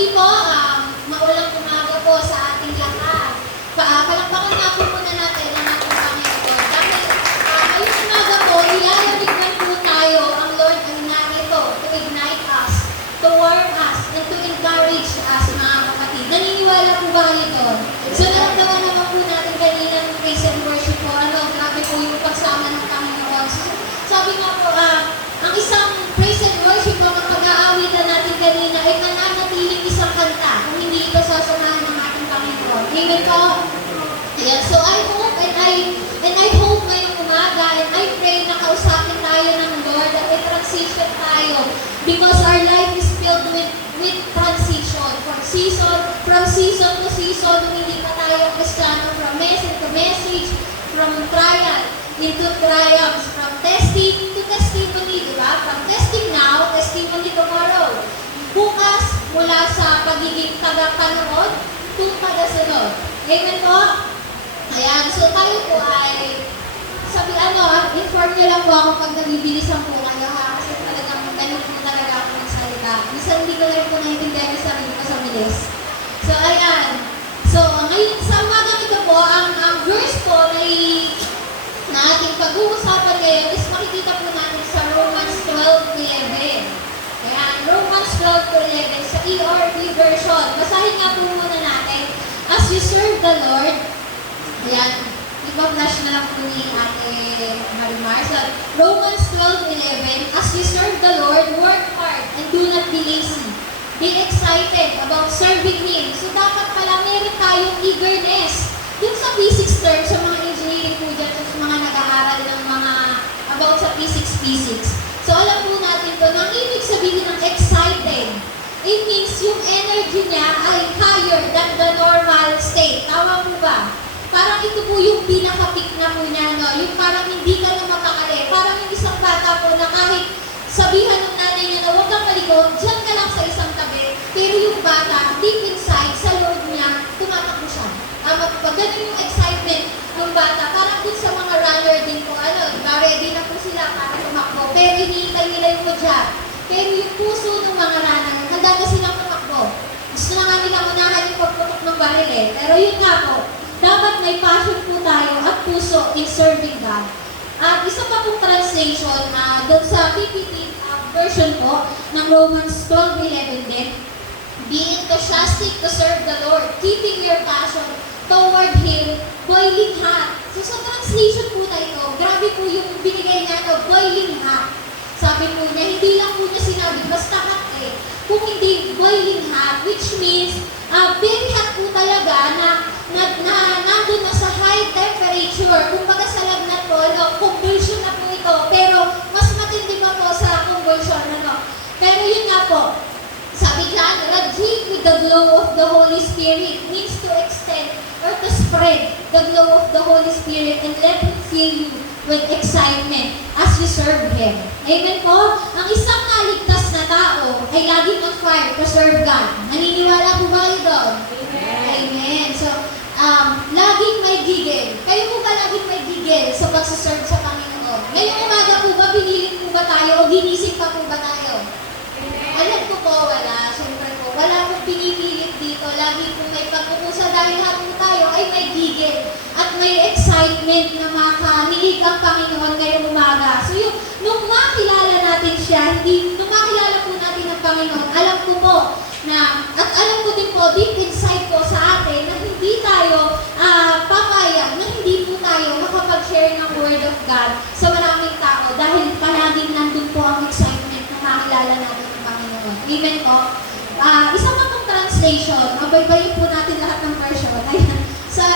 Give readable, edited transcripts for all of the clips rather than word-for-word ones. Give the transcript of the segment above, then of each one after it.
muli po, maulang umaga po sa ating lahat. Palakpakan nga po muna natin ang ating Panginoon. Dahil ngayong umaga po, ilalamignan po tayo ang Lord ang narito to ignite us, to warm us, and to encourage us, mga kapatid. Naniniwala po ba kayo doon? So, naramdaman naman po natin kanina ng praise and worship po. Grabe po yung pagsama ng Panginoon. So, sabi nga po, ang isang praise and worship po, ang pag-aawitan natin kanina ay mananatiling isang kanta kung hindi ito sasamahan ng ating Panginoon. Amen po? Ayan. So I hope and I hope ngayong umaga and I pray na kausapin tayo ng Lord at i-transition tayo because our life is filled with transition from season to season nung hindi pa tayo Kristiyano, from message to message, from trial into triumphs, from testing to testimony, di ba? From testing now, testimony tomorrow. Bukas, mula sa pagiging tagapanood to tagasunod. Amen po? Ayan, so tayo po ay, inform nyo lang po ako pag nabibilisan po kayo ha, kasi talagang ganun po talaga ako magsalita. Minsan hindi ko lang po naiintindihan yung sarili ko sa bilis. So, ayan. So, ngayon, sa umagang ito po, ang verse po na ating pag-uusapan ngayon is makikita po natin sa Romans 12:11. Ayan, Romans 12:11 sa ERV version. Basahin nga po muna natin. As you serve the Lord, ayan, ipa-flash na lang po ni Ate Marimar. So, Romans 12:11, as you serve the Lord, work hard and do not be lazy. Be excited about serving Him. So, dapat pala meron tayong eagerness. Yung sa physics term, sa mga engineering po dyan, sa mga nag-aaral ng mga about sa physics. So, alam po natin to, ang ibig sabihin ng excited, it means yung energy niya ay higher than the normal state. Tama po ba? Parang ito po yung pinaka-peak na po niya, no? Yung parang hindi ka na mapakali. Parang yung isang bata po na kahit sabihan ng nanay niya na huwag kang malikot, dyan ka lang sa isang tabi. Pero yung bata, deep inside, sa loob niya, tumatakbo siya. Pag ganun yung excitement ng bata, parang din sa mga runner din po, ready na po sila para tumakbo. Pero hinihintay nila yung kudya. Pero yung puso ng mga runner, handa na silang tumakbo. Gusto na nga nilang unahan yung pagputok ng baril eh. Pero yun nga po, dapat may passion po tayo at puso in serving God. At isa pa pong translation, doon sa PPT version po ng Romans 12:11 din, be enthusiastic to serve the Lord, keeping your passion toward Him, boiling hot. So sa translation po na ito, grabe po yung binigay niya, boiling hot. Sabi po niya, hindi lang po niya sinabi, basta hot eh. Kung hindi boiling hot, which means, very hot po talaga na nandun na sa high temperature. Kung baga sa lagnat po, convulsion na po ito. Pero mas matindi pa po sa convulsion. Pero yun nga po, sabi dyan, radiate with the glow of the Holy Spirit means to extend or to spread the glow of the Holy Spirit and let Him fill you with excitement as you serve Him. Amen po? Ang isang naligtas na tao ay laging on fire to serve God. Naniniwala po ba kayo doon? Amen. Amen. So, laging may gigil. Kayo po ba laging may gigil sa pagsaserve sa Panginoon? Ngayong umaga po ba, pinilit po ba tayo o ginising pa po ba tayo? Alam ko po, wala. Siyempre po, wala pong pinipilit dito. Lagi po may pagpupusa dahil lahat po tayo ay may gigil at may excitement na makanilig ang Panginoon ngayong umaga. So nung makilala natin siya, nung makilala po natin ang Panginoon, alam ko po na, at alam ko din po, deep inside po sa atin, na hindi tayo papayag, na hindi po tayo makapag-share ng Word of God sa maraming tao dahil palaging nandun po ang excitement na makilala natin. Amen po. Isa pa pong translation, mabaybayin po natin lahat ng version. Ayan. Sa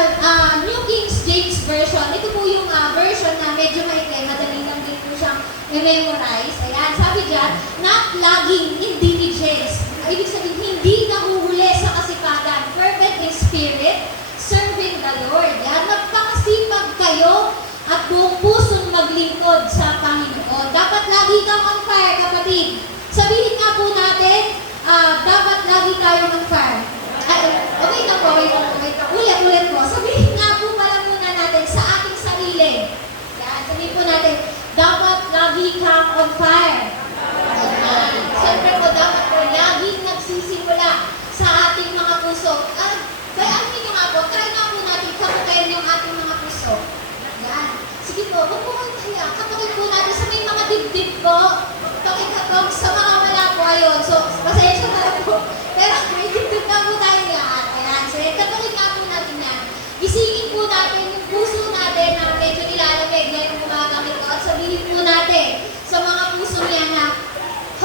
New King James Version, ito po yung version na medyo maikli, madali lang din po siyang memorize. Ayan, sabi dyan, not lagging in diligence. Ibig sabihin, hindi nahuhuli sa kasipagan. Fervent in spirit, serving the Lord. Yan, magpakasipag kayo at buong pusong maglingkod sa Panginoon. Dapat lagi kang on fire, kapatid. Sabihin nga po natin, dapat lagi tayo ng fire. Wait lang po. Ulit po. Sabihin nga po pala muna natin sa ating sarili. Yan, sabihin po natin, dapat lagi kang on fire. Siyempre po, dapat po laging nagsisimula sa po, huwag po kayong mahiya. Katakin po natin sa may mga dibdib po. Pakikatog sa mga wala po ayun. So, pasensya na lang po. Pero may dibdib na po tayo lahat. Ayan. So, katakin nga po natin yan. Isingin po natin yung puso natin na medyo nilalamig na yung gumagamit ko. At sabihin po natin sa mga puso niya na,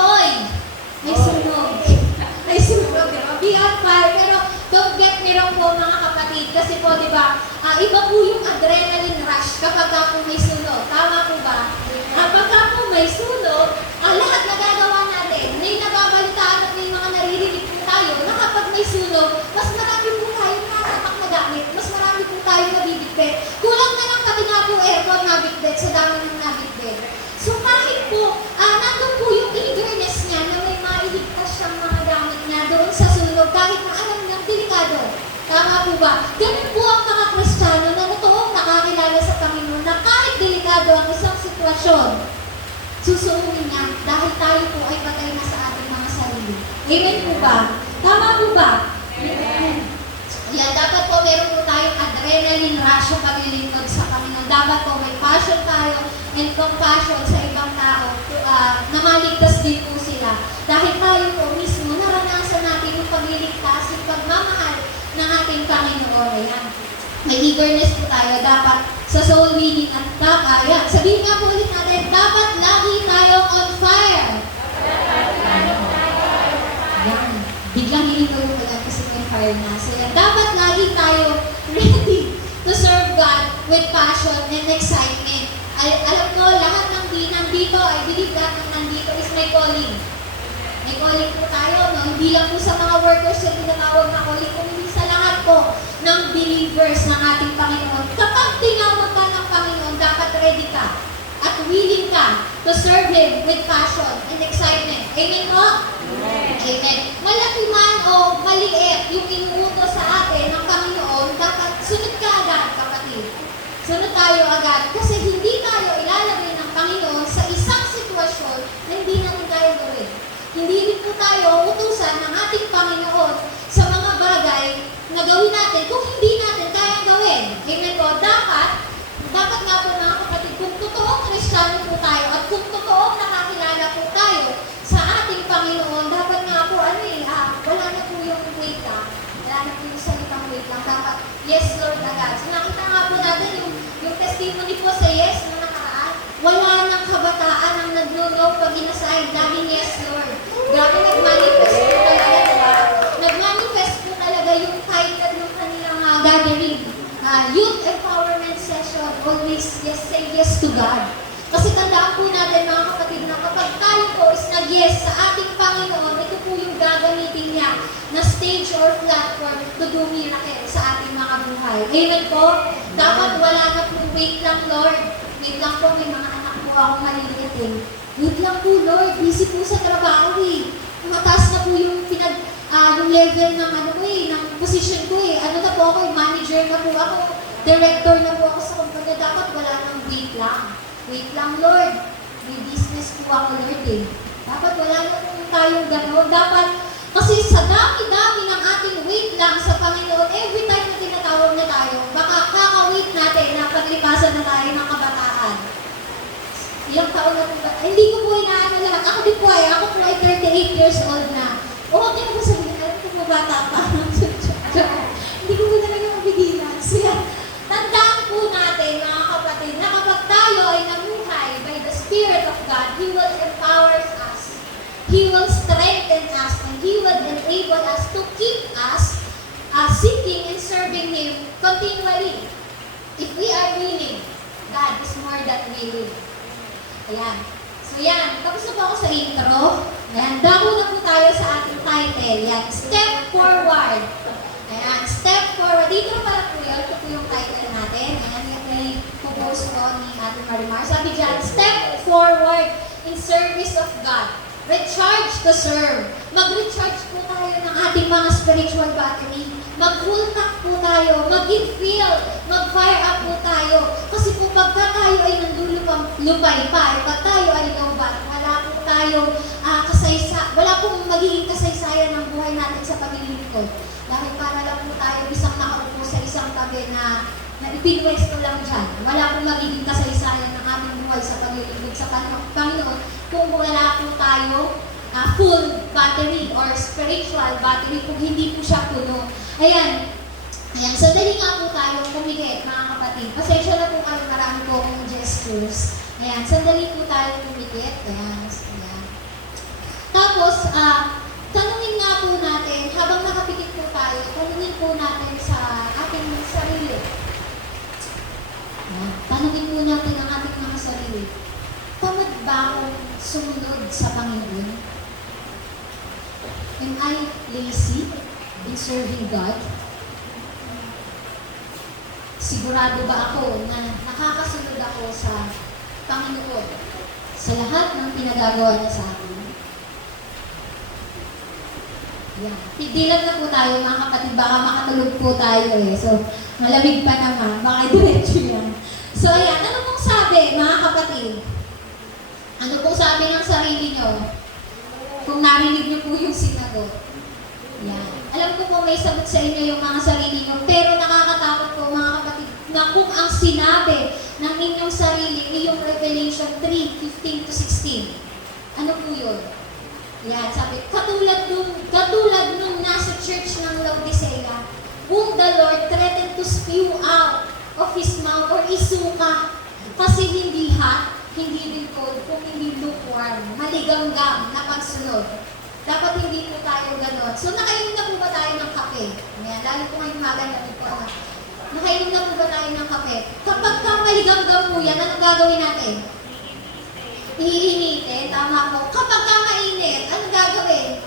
hoy, may sunog. May sunog. Be on fire. Pero don't get me wrong po mga kapatid. Kasi po, di ba, iba po yung adrenaline rush kapag po may sunog. Tama po ba? Pagka po may sunog, lahat na gagawa natin, may nababalitaan at may mga naririnig po tayo na kapag may sunog, mas marami po tayo natatak na gamit. Mas marami po tayo nabibigpit. Kulang na lang kami nga po aircon nabigpit sa dami ng nabigpit. So kahit po, nandun po yung eagerness niya na may mailigtas siyang mga gamit niya doon sa sunog kahit na alam niyang delikado. Tama po ba? Ganun po ang mga Kristiyano na totoong nakakilala sa Panginoon na kahit delikado ang isang sitwasyon, susuungin niya dahil tayo po ay patay na sa ating mga sarili. Amen po ba? Tama po ba? Amen. Yan, dapat po meron po tayong adrenaline rush sa paglilingkod sa Panginoon. Dapat po may passion tayo and compassion sa ibang tao na maligtas din po sila. Dahil tayo po mismo naranasan natin yung pagliligtas, yung pagmamahal ng ating Panginoon. Ayan. May eagerness po tayo dapat sa soul winning at ayan. Sabihin nga po ulit natin, dapat lagi tayong on fire. Ayan. Biglang hilingaw yung pala kasi may fire na. So yan, dapat lagi tayo ready to serve God with passion and excitement. Alam ko, lahat ng nandito, I believe lahat ng nandito is my calling. May calling po tayo, no? Hindi lang po sa mga workers yung tinatawag na calling, kundi sa lahat po ng believers ng ating Panginoon. Kapag tinawag ka ng Panginoon, dapat ready ka at willing ka to serve Him with passion and excitement. Amen po? Amen. Amen. Malaki man o maliit yung inuutos sa atin ng Panginoon, dapat sunod ka agad, kapatid. Sunod tayo agad kasi hindi tayo ilalagay ng Panginoon sa isang sitwasyon na hindi natin tayo gawin. Hindi rin po tayo utusan ng ating Panginoon sa mga bagay na gawin natin kung hindi natin kayang gawin. Amen po? Dapat nga po mga kapatid, kung totoong Kristiyano po tayo at kung totoong nakakilala po tayo sa ating Panginoon, dapat nga po, wala na po yung wait lang. Wala na po yung salitang wait lang. Dapat, yes Lord agad. So nakita nga po natin yung testimony po sa yes na nakaraan. Wala nang kabataan ang nagnunog pag inasign. Laging yes Lord. Grabe nag-manifest po talaga, diba? Nag-manifest po talaga yung title ng kanilang gathering. Youth Empowerment Session. Always yes, say yes to God. Kasi tandaan po natin mga kapatid na kapag tayo po is nag-yes sa ating Panginoon, ito po yung gagamitin niya na stage or platform to do miracle sa ating mga buhay. Amen po? Dapat wala na po, wait lang Lord. Wait lang po, may mga anak po akong maliliit eh. Wait lang po Lord, busy po sa trabaho eh. Mataas na po yung yung level ng ng position ko eh. Ano na po ako, manager na po ako, director na po ako sa kumpanya. Dapat wala nang wait lang. Wait lang Lord, may business po ako Lord eh. Dapat wala na po tayong gano'n. Dapat, kasi sa dami-dami ng ating wait lang sa Panginoon, every time na tinatawag na tayo, baka kaka-wait natin na paglipasan na tayo ng kabataan. Ilang taon na po ba? Hindi ko po inaano lahat. Ako din po ako po ay 38 years old na. O, okay na po sabihin, alam ko po bata pa. Hindi ko po talaga mabigilan. So yan, tandaan po natin mga kapatid na kapag tayo ay namuhay by the Spirit of God, He will empower us. He will strengthen us and He will enable us to keep us seeking and serving Him continually. If we are willing, God is more than willing. Ayan. So yan, tapos na po ako sa intro. Ayan, dako na po tayo sa ating title. Ayan, Step Forward. Ayan, Step Forward. Dito na pala po yun. Ito po yung title natin. Ayan, yung may pupost ko ni Ate Marimar. Sabi dyan, Step Forward in Service of God. Recharge to serve. Mag-recharge po tayo ng ating mga spiritual battery. Mag-full tank po tayo. Mag-infill. Mag-fire up po tayo. Kasi po pagka tayo ay nandulupay pa, pag tayo ay lowbat, wala po tayong wala pong magiging kasaysayan ng buhay natin sa paglilingkod. Dahil para lang po tayo isang nakaupo sa isang tabi na na ipinwesto lang dyan. Wala pong magiging kasaysayan ng aming buhay sa paglilingkod sa Panginoon kung wala po tayo full battery or spiritual battery kung hindi po siya puno. Ayan, sandali nga po tayo kumikit, mga kapatid. Pasensya na po kayo, marami po akong gestures. Ayan, sandali po tayo kumikit. Ayan. Tapos, tanungin nga po natin, habang nakapikit po tayo, tanungin po natin sa ating sarili. Ayan, tanungin po natin ang ating mga sarili. Tamad ba akong sumunod sa Panginoon? Am I lazy in serving God? Sigurado ba ako na nakakasunod ako sa Panginoon sa lahat ng pinagagawa niya sa akin? Yan. Tidilan na po tayo mga kapatid, baka makatulog po tayo eh. So, malamig pa naman, baka diretso yan. So, ayan, ano pong sabi mga kapatid? Ano pong sabi ng sarili nyo? Kung narinig nyo po yung sinagot. Yan. Alam ko po may sagot sa inyo yung mga sarili nyo, pero nakakatakot po mga kapatid na kung ang sinabi ng inyong sarili ay yung Revelation 3:15-16. Ano po yun? Yan, sabi, katulad nung nasa church ng Laodicea, whom the Lord threatened to spew out of His mouth or isuka, kasi hindi hot, hindi rin cold, kung hindi lukewarm, maligamgam na pagsunod. Dapat hindi po tayo ganon. So, nakainom na po ba tayo ng kape? Ayan, lalo po ngayong maganda po ako. Nakainom na po ba tayo ng kape? Kapag ka maligamgam po yan, anong gagawin natin? Iinitin, tama po. Kapag ka mainit, anong gagawin?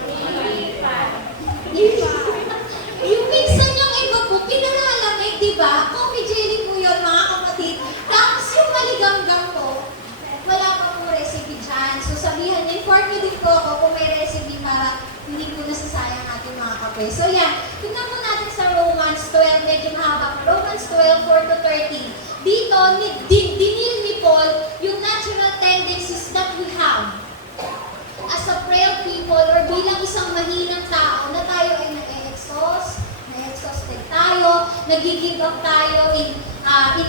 Yung minsan yung iba po, pinalalamig, di ba? Coffee jelly po yun, mga kapatid. Tapos yung maligamgam po, wala pa po recipe dyan. So sabihan, inform nyo din po ako kung may recipe para hindi po nasasayang ating mga kape. So yan, tingnan po natin sa Romans 12, medyo mahaba. Romans 12:4-13. Dito, dinil ni Paul yung natural tendencies that we have as a frail people or bilang isang mahinang tao na tayo ay na-exhausted tayo, nag-give up tayo in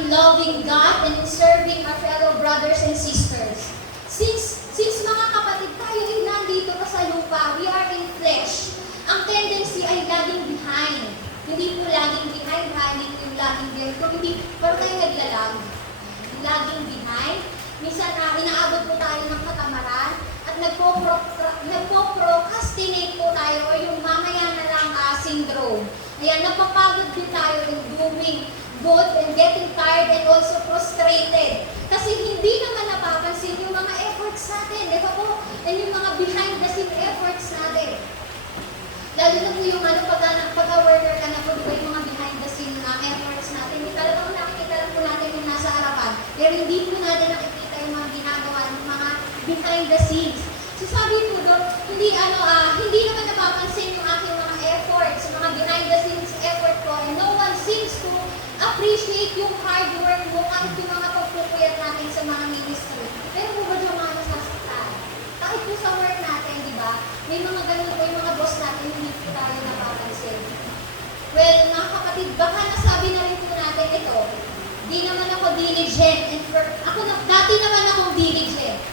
loving God and in serving our fellow brothers and sisters. Since mga kapatid, tayo ay nandito pa sa lupa, we are in flesh. Ang tendency ay laging behind. Hindi po laging behind, hindi po yung laging behind. Kung hindi, parang tayo naglalag. Laging behind. Minsan, inaabot po tayo ng katamaran at nagpo-procrastinate po tayo o yung mamaya na lang syndrome. Ayan, napapagod din tayo in doing good and getting tired and also frustrated. Kasi hindi naman napapansin yung mga efforts natin. Di ba po? And yung mga behind the scene efforts natin. Lalo na po yung pag-worker ka na po, di ba yung mga behind the scene efforts natin. Hindi talagang nakikita lang po natin yung nasa harapan. Pero hindi po natin nakikita yung mga ginagawa ng mga behind the scenes. So sabi po doon, hindi naman napapansin yung aking mga efforts, mga behind the scenes effort ko, and no one seems to appreciate yung hard work mo kahit yung mga pagpupuyat natin sa mga ministry. Pero po ba yung mga nasasaktan? Kahit po sa work natin, di ba? May mga ganun po yung mga boss natin, hindi po tayo napapansin. Well, mga kapatid, baka nasabi na rin po natin ito. Di naman ako diligent and dati naman akong diligent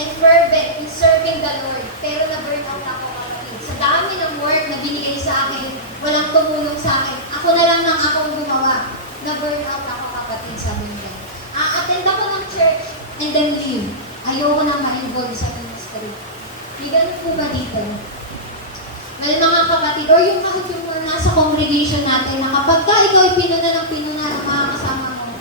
and fervent in serving the Lord. Pero na-burn out ako, kapatid. Sa dami ng work na binigay sa akin, walang tumulong sa akin. Ako na lang nang akong gumawa. Na-burn out ako, kapatid, sabi nila. Attend ako ng church and then leave. Ayoko na ma-involve sa ministry. May ganun po ba dito? Well, mga kapatid, or yung kahit yung nasa congregation natin, na kapag ka ikaw ay pinuna ng mga kasama mo,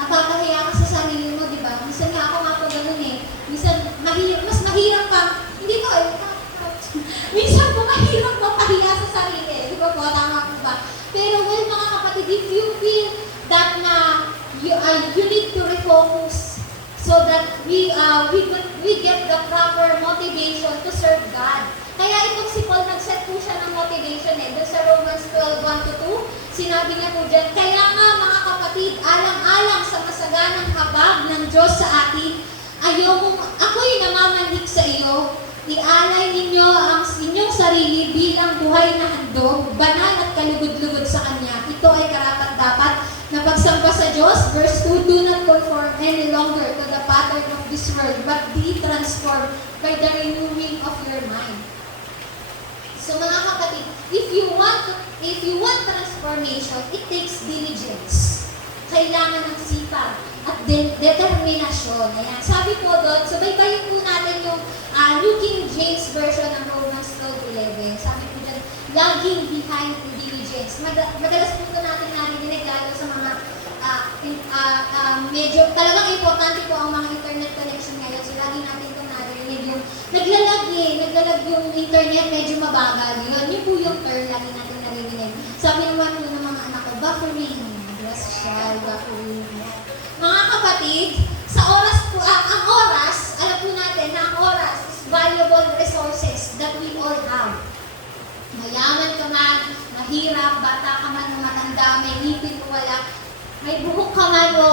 nakakahiya ka sa sarili mo, di ba? Minsan nga ako nga po ganun eh. Minsan, mas mahirap pa. Hindi ko, minsan po mahirap mapahiya sa sarili. Di ba po? Tama po ba? Pero well, mga kapatid, if you feel that na you need to refocus so that we get the proper motivation to serve God. Kaya itong si Paul, nag-set po siya ng motivation eh. Doon sa Romans 12:1-2, sinabi niya po dyan, kaya nga mga kapatid, alang-alang sa masaganang habag ng Diyos sa atin, ako'y namamanhik sa iyo, ialay ninyo ang inyong sarili bilang buhay na handog, banal at kalugod-lugod sa Kanya. Ito ay karapat-dapat na pagsamba Diyos, verse 2, do not conform any longer to the pattern of this world, but be transformed by the renewing of your mind. So mga kapatid, if you want transformation, it takes diligence. Kailangan ng sipag at determinasyon. Ayan. Sabi po doon, so baybayin po natin yung New King James Version ng Romans 12:11. Sabi po doon, lagging behind the diligence. Madalas po natin narinig lalo sa mga medyo talagang importante po ang mga internet connection ngayon. So lagi natin itong narinig yung naglalag yung internet, medyo mabagal. Yun po yung term lagi natin narinig. Sabi naman po ng mga anak ko, buffering. Buffering. Mga kapatid, sa oras po, ang oras, alam po natin na ang oras is valuable resources that we all have. Mayaman ka man, mahirap, bata ka man, matanda, may ngipin o wala, may buhok ka man o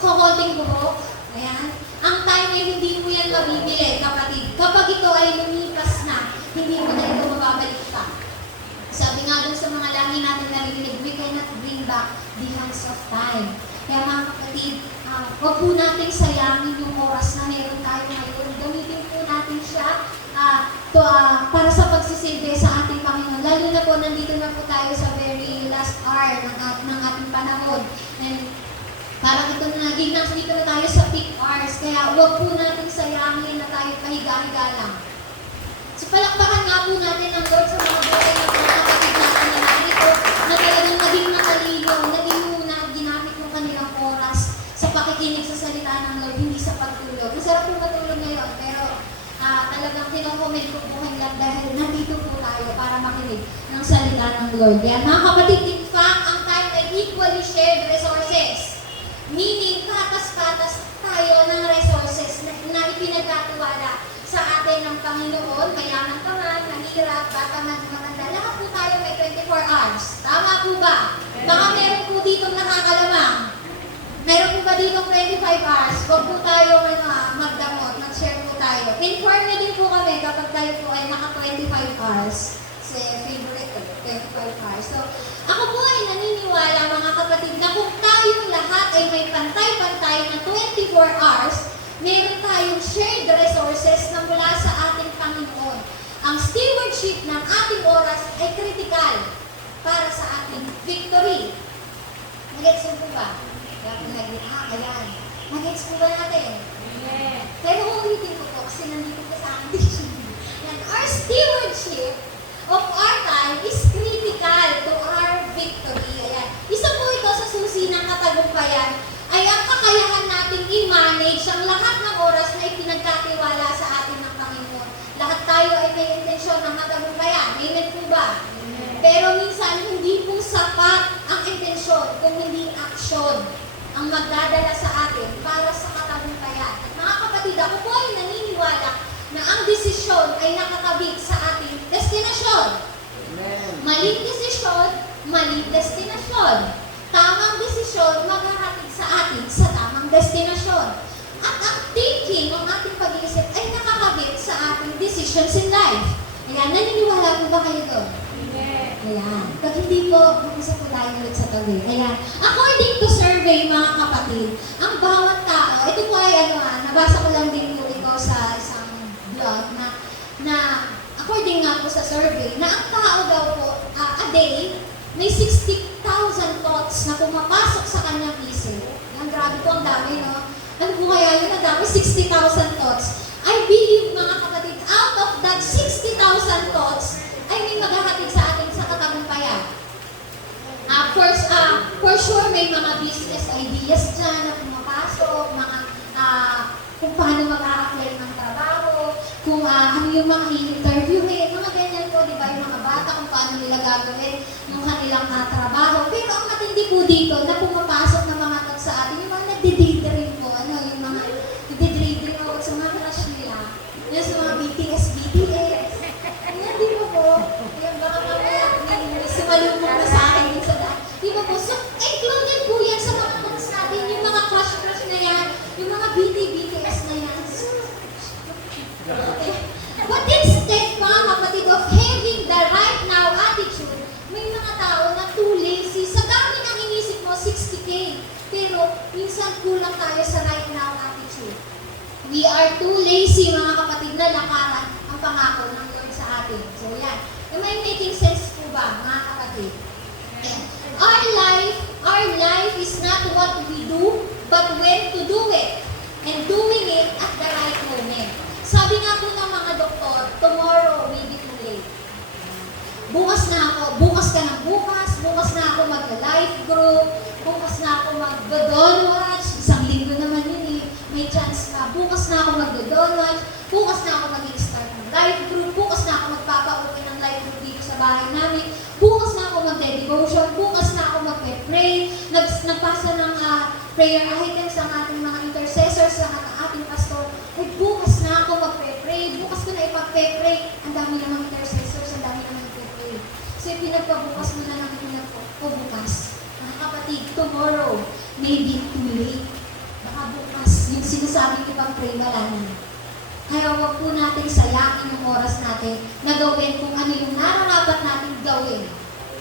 kukunting buhok. Ayan. Ang time ay hindi mo yan mabibili, kapatid. Kapag ito ay lumipas na, hindi mo na ito mababalik pa. Sabi nga dun sa mga lagi natin narinig, we cannot bring back the hands of time. Kaya mga kapatid, huwag po natin sayangin yung oras na meron tayo ngayon. Gamitin po natin siya para sa pagsisilbi sa ating Panginoon. Lalo na po, nandito na po tayo sa very last hour ng ating panahon. And parang ito na naging dito na tayo sa peak hours. Kaya huwag po natin sayangin na tayo pahiga-higa lang. So palakpakan nga po natin ang Lord sa mga buhay na po kapatid natin na narito na talagang naging matalino, naging muna ginamit ng kanilang oras sa pakikinig sa salita ng Lord, hindi sa pagtulog. Masarap po matulog ngayon, pero talagang kinokomment ko po lang dahil nandito po tayo para makinig ng salita ng Lord. Yan mga kapatid, in fact, ang time ay equally shared resources. Meaning, katas-katas tayo ng resources na ipinagkatiwala sa atin ng Panginoon, mayaman pa man, mahirap, bata man, matanda, lahat po tayo may 24 hours. Tama po ba? Baka meron po dito nakakalamang. Meron po ba dito 25 hours? Huwag po tayo magdamot, mag-share po tayo. Inform na din po kami kapag tayo po ay naka 25 hours. Kasi favorite ko, 25 hours. So, ako po ay naniniwala mga kapatid na kung tayong lahat ay may pantay-pantay na 24 hours, meron tayong shared resources na mula sa ating Panginoon. Ang stewardship ng ating oras ay critical para sa ating victory. Nag-gets po ba? Ayan. Nag-gets po ba natin? Yeah. Pero ulitin ko po kasi nandito po sa ating and our stewardship of our time is critical to our victory. Ayan. Isa po ito sa susi ng katagumpayan ay ang kakayahan nating i-manage ang lahat ng oras na ipinagkatiwala sa atin ng Panginoon. Lahat tayo ay may intensyon ng katagumpayan. Amen po ba? Amen. Pero minsan, hindi po sapat ang intensyon kung hindi aksyon ang magdadala sa atin para sa katagumpayan. At mga kapatid, ako po ay naniniwala na ang desisyon ay nakakabit sa ating destinasyon. Amen. Maling desisyon, maling destinasyon. Tamang desisyon, maghahatid sa atin sa tamang destinasyon. At ang thinking, ang ating pag-iisip ay nakakabit sa ating decisions in life. Ayan, naniniwala po ba kayo doon? Ayan. Pag hindi po, mag-isa po tayo ulit sa tabi. Ayan. According to survey, mga kapatid, ang bawat tao, ito po ay nabasa ko lang din po ito sa isang blog na according nga po sa survey, na ang tao daw po, a day, may 60,000 thoughts na pumapasok sa kanyang isip. Ang grabe po, ang dami, no? Ano po kaya yun? Ang dami, 60,000 thoughts. I believe, mga kapatid, out of that 60,000 thoughts, ay may maghahatid sa atin sa katagumpayan. For sure, may mga business ideas dyan na pumapasok, mga kung paano mag-a-apply ng trabaho, kung ano yung mga i-interviewin, mga ganyan po, di ba, yung mga bata, kung paano nila gagawin yung kanilang trabaho. Pero ang matindi po dito, na pumapasok ng mga thoughts sa atin, yung mga nagdi-daydream po, yung mga nagdi-daydream po sa mga crush nila, yung sa mga BTS. Yan, di ba po? Yung baka mamaya, may sumalubog na sa akin din sa daan. Di ba po? So, included po yan sa mga thoughts natin, yung mga crush na yan, yung mga BTS na yan. But instead, mga kapatid, of having the right now attitude, may mga tao na too lazy. Sa dami ng inisip mo, 60K. kulang tayo sa right now attitude. We are too lazy, mga kapatid, na lakaran ang pangako ng Lord sa atin. So yan. Am I making sense po ba, mga kapatid? Yan. Our life is not what we do, but when to do it. And doing it at the right moment. Sabi nga po ng mga doktor, tomorrow may be too late. Bukas na ako mag-life group, bukas na ako mag-doll watch, isang linggo naman yun eh, may chance ka. Bukas na ako mag-doll watch, bukas na ako mag-start ng life group, bukas na ako magpapa-open ng life group dito sa bahay namin, bukas na ako mag-devotion, bukas na ako mag-pray, nagpasa ng prayer items ang ating mga intercessors, ang ating pastor, ay bukas na ako mag-pray, bukas ko na ipag-pray, ang dami namang intercessors, ang dami namang pray. So, pinagpabukas mo na ng pinagpabukas. Mga kapatid, tomorrow may be too late. Baka bukas, yung sinasabi ko pang pray, wala na. Kaya huwag po natin sayangin yung oras natin na gawin kung ano yung nararapat natin gawin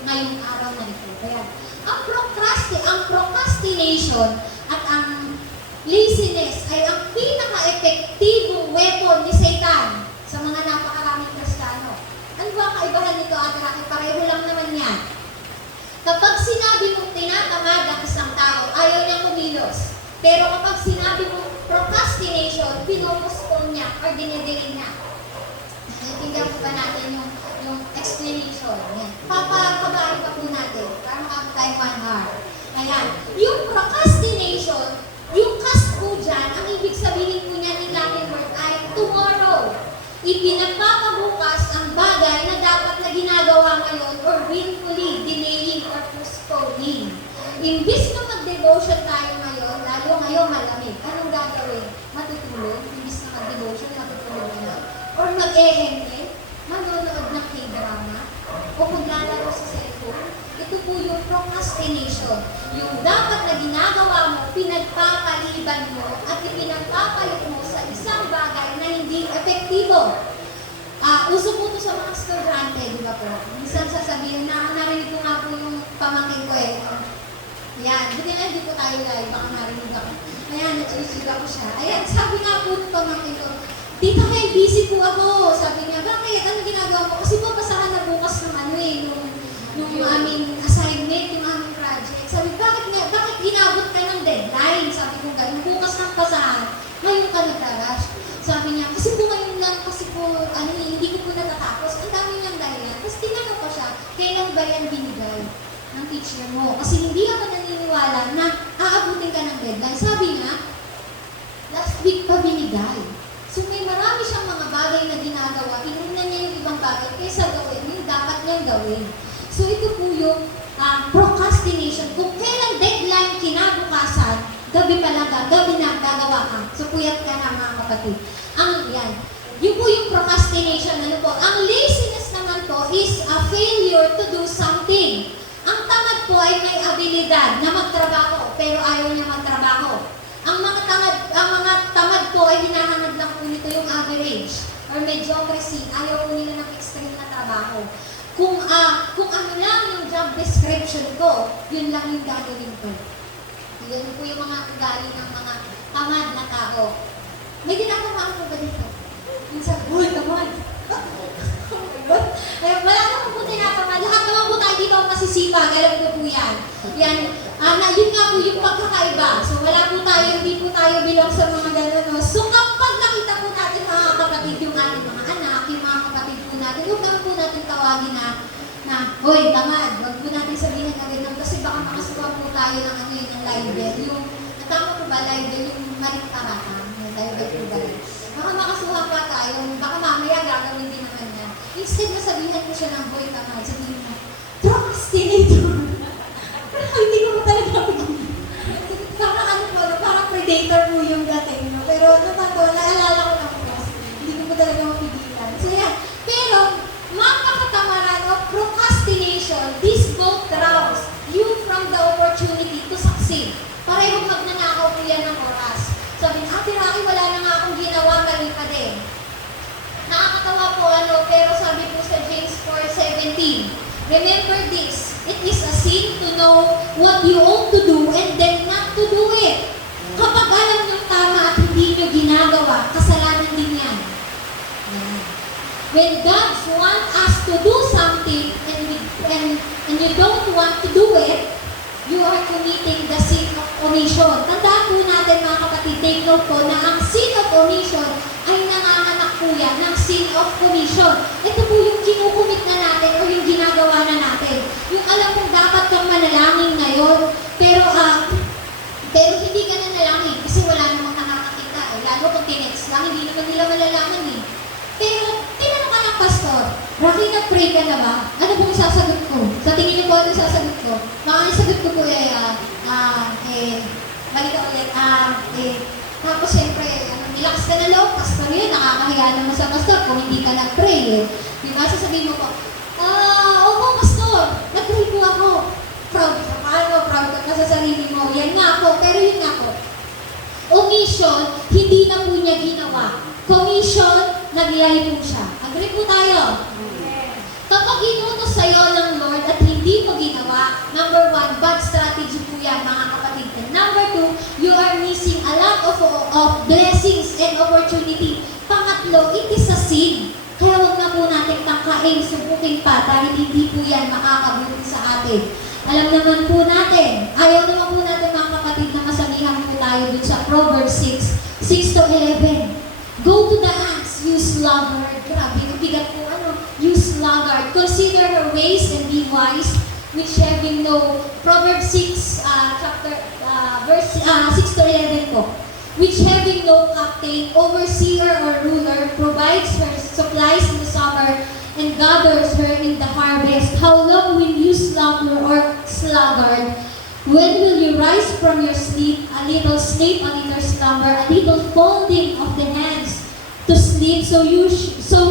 ngayong araw na ito. Kaya, ang procrastination at ang laziness ay ang pinaka-epektibong weapon ni Satan sa mga napakaraming Kristiyano. Ano ba ang kaibahan nito, Ate? Pareho lang naman yan. Kapag sinabi mong tinatamad ang isang tao, ayaw niyang kumilos. Pero kapag sinabi mong procrastination, pinopostpone niya or dinidelay niya. Naintindihan po ba natin yung explanation? Yan. Papakabahin pa po natin para makakita tayo 1 hour. Ayan. Yung procrastination, yung cast po dyan, ang ibig sabihin po niya in Latin word ay tomorrow. Ipinagpapabukas ang bagay na dapat na ginagawa ngayon or willfully delaying or postponing. Imbis na mag-devotion tayo ngayon, lalo ngayon malamig, anong gagawin? Matutulog? Imbis na mag-devotion, matutulog na. Or mag-EML, manonood ng K-drama, o maglalaro sa cellphone. Ito po yung procrastination. Yung dapat na ginagawa mo, pinagpapaliban mo at ipinagpapalit mo sa isang bagay na hindi epektibo. Uso po ito sa mga estudyante, di ba po? Minsan sasabihin na, narinig ko nga po yung pamangkin ko eh. Ayan, buti na hindi po tayo live, baka narinig ako. Ayan, nagsusuga ko siya. Ayan, sabi nga po ng pamangkin ko, Tita Kay, busy po ako. Sabi niya, bakit? Ano ginagawa mo? Kasi po, basahan na bukas ng ano eh, yung aming assignment, yung aming project. Sabi, bakit inabot ka ng deadline? Sabi ko, ganun, bukas ng basahan, ngayon ka nagtarash. Sabi niya, kasi po ngayon lang, kasi po, hindi ko po natatapos. Ang dami niyang dahilan. Tapos tinanong ko siya, kailan ba yan binigay ng teacher mo? Kasi hindi ako naniniwala na aabutin ka ng deadline. Sabi niya, last week pa binigay. So may marami siyang mga bagay na ginagawa. Inuna niya yung ibang bagay kaysa gawin yung dapat niyang gawin. So ito po yung procrastination. Kung kailan deadline kinabukasan, gabi na gagawa ka. So puyat ka na mga kapatid. Yan. Yun po yung procrastination. Ano po? Ang laziness naman po is a failure to do something. Ang tamad po ay may abilidad na magtrabaho, pero ayaw niya magtrabaho. Ang mga tamad po ay hinahangad lang po nito yung average or mediocrity. Ayaw po nila ng extreme na trabaho. Kung ano lang yung job description ko, yun lang yung gagawin ko. Yun po yung mga ugali ng mga tamad na tao. May ginagawa ko ba dito? Minsan, uy, tamad! Oh my God! Wala naman po tinatamad. Lahat naman po tayo dito ang masisipag. Alam ko po yan. Yun nga po yung pagkakaiba. So wala po tayo, hindi po tayo bilang sa mga gano'n. No? So kapag nakita po natin mga kapatid yung ating mga anak, yung mga kapatid po natin, huwag naman po natin tawagin na hoy, tamad. Huwag po natin sabihin na ganun kasi baka makasuha po tayo ng ng libel. Yung, natama po ba libel yung maliktaratan? Yung libel po ba yun? Baka makasuha pa tayo, baka mamaya gagawin din naman niya. Instead na sabihan ko siya ng boy, tamad, sabihin mo, procrastinator. Hindi ko talaga parang predator po yung dating, no? Pero naalala ko lang po. Hindi ko talaga mapigilan. So yan. Pero, makakatamaran of procrastination, this both robs you from the opportunity to succeed. Parehong magnanakaw po yan ng oras. Sabi, Ate Rocky, wala na nga akong ginawa, mali pa din. Nakakatawa po, pero sabi po sa James 4:17, remember this, it is a sin to know what you ought to do and then not to do it. Kapag alam nyo tama at hindi nyo ginagawa, kasalanan din yan. When God wants us to do something and you don't want to do it, you are committing the sin of omission. Tandaan po natin mga kapatid, take note po na ang sin of omission ay nanganganak po yan ng sin of commission. Ito po yung kinukumit na natin o yung ginagawa na natin. Yung alam mong dapat kang manalangin ngayon, pero hindi ka nanalangin kasi wala namang nakakakita. Lalo kung tinext lang, hindi naman nila malalaman eh. Pero tinanong ka ng pastor, Rocky, nag-pray ka na ba? Ano pong sasagot ko? Sa tingin niyo po, ano sasagot ko? Baka ang sagot ko po mali ka ulit, tapos siyempre, relax ka na loob, pastor yun, nakakahiya naman sa pastor kung hindi ka nag-pray eh. Di ba? Sasabihin mo po, opo pastor, nag-pray po ako. Proud ka pa, proud ka pa sa sarili mo. Yan nga po, pero yun nga po. Omission, hindi na po niya ginawa. Commission, nagyay po siya. Agree po tayo? Kapag inutos sa'yo ng Lord at hindi mo ginawa, number 1, bad strategy po yan mga kapatid. And number 2, you are missing a lot of blessings and opportunity. Pangatlo, it is a sin. Kaya huwag na po natin tangkain, subukin pa dahil hindi po yan makakabuti sa atin. Alam naman po natin, ayaw naman po natin mga kapatid na masabihan po tayo dun sa Proverbs 6:6-11. Go to the ants, you sluggard. Grabe, yung bigat po, you sluggard. Consider her ways and be wise, which having no, Proverbs 6, verse 6-11 po. Which having no captain, overseer, or ruler, provides her supplies in the summer and gathers her in the harvest. How long will you slumber or sluggard? When will you rise from your sleep? A little sleep, a little slumber, a little folding of the hands to sleep. So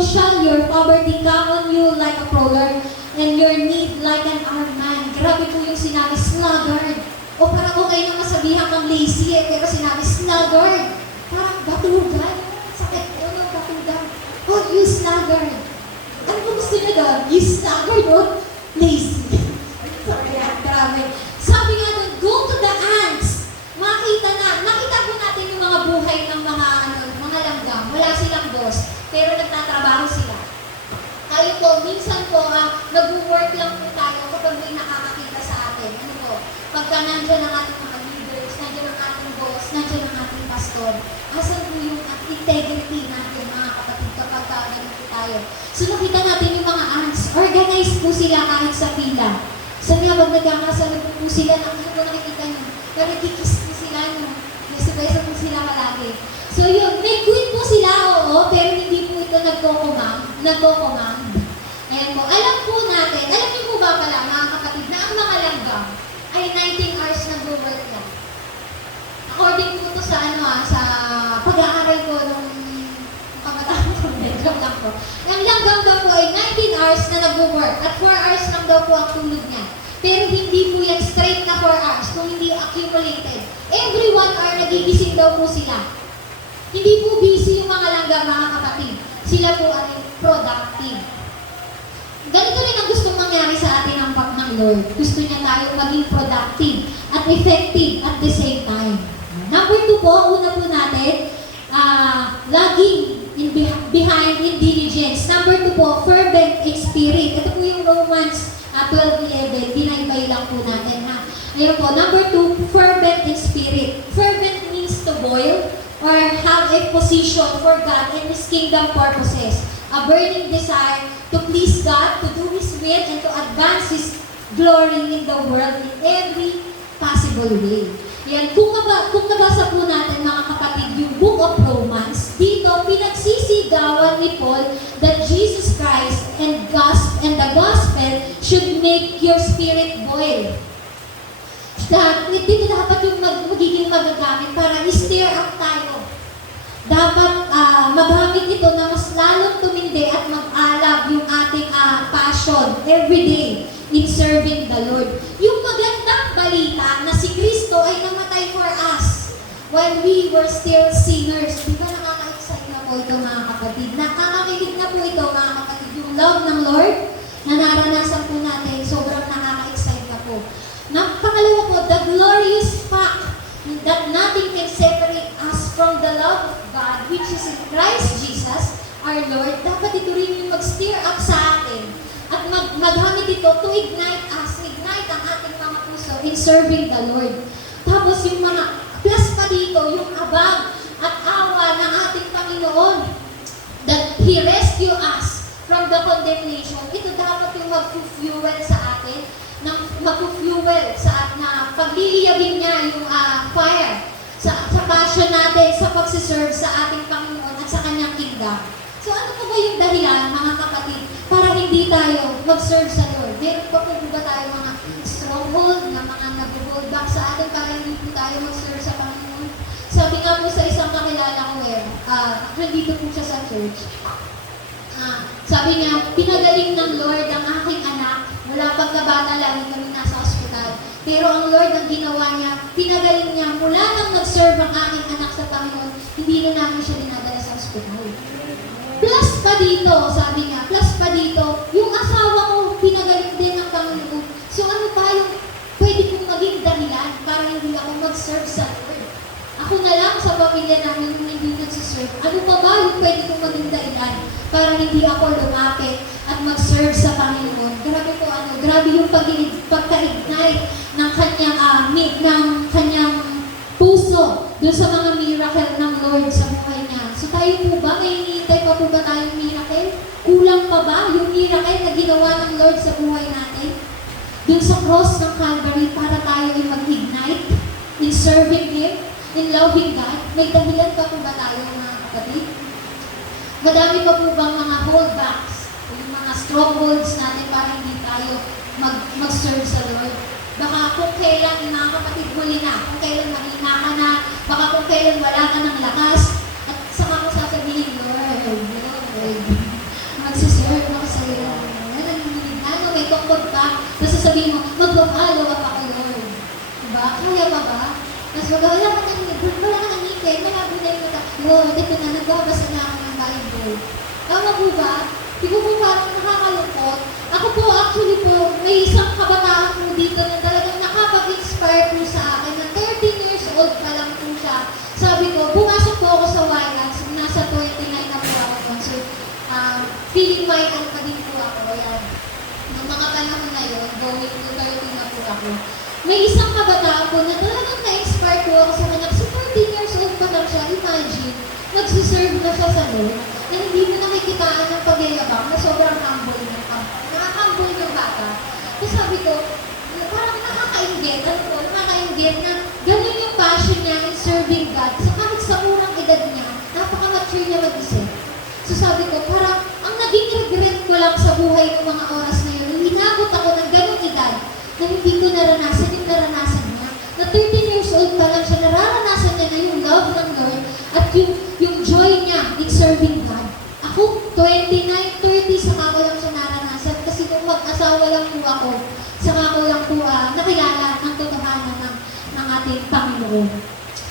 shall your poverty come on you like a prowler, and your need like an armed man. Grabe po yung sinabi, sluggard. O parang okay na masabihan kang lazy pero sinabi sluggard. Parang batugan. Sakit po ng batugan. Oh, you sluggard. Ano po gusto niya doon? You sluggard o lazy. Sorry, grabe. Sabi nga doon, go to the ants. Nakita po natin yung mga buhay ng mga langgam. Wala silang boss, pero nagtatrabaho sila. Tayo po, minsan po, nag-work lang po tayo kapag may nakakakita sa atin. Ano po? Pagka nandiyan ang ating mga leaders, nandiyan ang ating boss, nandiyan ang ating pastor. Asan po yung integrity natin, mga kapatid, kapag ganun po tayo. So nakita natin yung mga ants. Organized po sila kahit sa pila. Sabi nga, pag nagkakasalubong po sila, nakikita nyo, pero nagkikis po sila, nasibay-sa po sila palagi. So yun, may queen po sila, oo, pero hindi po ito nagko-command. Ayan po, alam po natin, alam niyo po ba pala, mga kapatid, na ang mga langgam ay 19 hours nag-work lang. According po ito sa sa pag-aaral ko nung kabataan ko, joke lang po. Ang langgam daw po ay 19 hours na nag-work at 4 hours lang daw po ang tulog niya. Pero hindi po yan straight na 4 hours kung hindi accumulated. Every 1 hour nagigising daw po sila. Hindi po busy yung mga langgam, mga kapatid. Sila po ay productive. Ganito rin ang gustong mangyari sa atin ng Lord. Gusto niya tayo maging productive at effective at the same time. Number 2 po, una po natin, lagging behind in diligence. Number 2 po, fervent spirit. Ito po yung Romans 12:11. Binaybay lang po natin, ha? Ayun po, number 2, fervent in spirit. Fervent means to boil or have a position for God and His kingdom purposes. A burning desire to please God, to do His will, and to advance His glory in the world in every possible way. Yan, kung nabasa po natin mga kapatid yung Book of Romans, dito pinagsisigawan ni Paul that Jesus Christ and the gospel should make your spirit boil. Dito dapat yung magiging magagamit para i-stir up tayo. Dapat magamit ito na mas lalong tumindi at mag-alab yung ating passion every day in serving the Lord. Yung magandang balita na si Kristo ay namatay for us when we were still sinners. Di ba nakaka-excite na po ito mga kapatid? Nakakakilig na po ito mga kapatid. Yung love ng Lord na naranasan po natin, sobrang nakaka-excite na po. Pangalawa po, the glorious fact that nothing can Christ Jesus, our Lord, dapat ito rin yung mag-stir up sa atin at maghamit ito to ignite us, ignite ang ating mga puso in serving the Lord. Tapos yung mga plus pa dito, yung abag at awa ng ating Panginoon that He rescue us from the condemnation. Ito dapat yung mag-fuel sa atin, mag-fuel sa na pagliliyabin niya yung fire sa passion natin sa pagsiserve sa ating Panginoon at sa Kanyang kingdom. So ano po ba yung dahilan, mga kapatid, para hindi tayo mag-serve sa Lord? Meron pa po ba tayo mga stronghold na mga nag-hold back sa atin para hindi po tayo mag-serve sa Panginoon? Sabi nga po sa isang kakilala ko nandito po siya sa church. Sabi niya, pinagaling ng Lord ang aking anak. Mula pagkabata lang kami nasa ospital. Pero ang Lord ang ginawa niya, pinagaling niya mula nang nag-serve ang aking anak sa Panginoon, hindi na namin siya dinadala sa ospital. Plus pa dito, sabi niya, plus pa dito, yung asawa ko, pinagaling din ng Panginoon. So ano pa yung pwede kong maging dahilan para hindi ako mag-serve sa Lord? Ako na lang sa pamilya namin yung hindi nagsiserve. Ano pa ba yung pwede kong maging dahilan para hindi ako lumapit at mag-serve sa Panginoon? Grabe po grabe yung pagka-ignite ng kanyang puso doon sa mga miracle ng Lord sa buhay niya. So tayo po ba, may hinihintay pa po ba tayong miracle? Kulang pa ba yung miracle na ginawa ng Lord sa buhay natin? Doon sa cross ng Calvary para tayo ay mag-ignite in serving Him, in loving God. May dahilan pa po ba tayo, mga kapatid? Madami pa po bang mga holdbacks, yung mga strongholds natin para hindi tayo mag-serve sa Lord? Baka kung kailan, mga kapatid, huli na. Kung kailan mahina ka na, baka kung kailan wala ka ng lakas, at saka ko sasabihin, Lord, magsiserve ako sa iyo. May tungkod pa, tapos sasabihin mo, mag-follow up ako, Lord. Diba? Kaya pa ba? Tapos wala ka ng ngipin, malabo na yung mata. Lord, ito na, nagbabasa na ako ng Bible. Tama po ba? Di po parang nakakalungkot. Ako po, actually po, may isang kabataan po dito na talagang nakapag-inspire po sa akin na 13 years old pa lang po siya. Sabi ko, pumasok po ako sa Wylands, nasa 29 na po ako. So, feeling my pa din po ako. Yan. Noong mga panahon na yun, going to 30 na po ako. May isang kabataan po na talagang na-inspire po ako sa kanya. Kasi 14 years old pa lang siya, imagine, nagsiserve na siya sa Lord, na hindi mo nakikitaan ng pagyayabang na sobrang humble ng humble ng bata. So sabi ko, parang nakaka-inggit, nakaka-inggit na ganun yung passion niya in serving God. So kahit sa unang edad niya, napaka-mature niya mag-isip. So sabi ko, parang ang naging regret ko lang sa buhay ng mga oras na yun, hinabot ako ng ganung edad na hindi ko naranasan yung naranasan niya. Na 13 years old pa lang siya, nararanasan niya na yung love ng Lord at yung joy niya in serving God. Ako, 29, 30, saka ko lang siya naranasan kasi kung mag-asawa lang po ako, saka ko lang po nakilala ng totohanan ng ating Panginoon.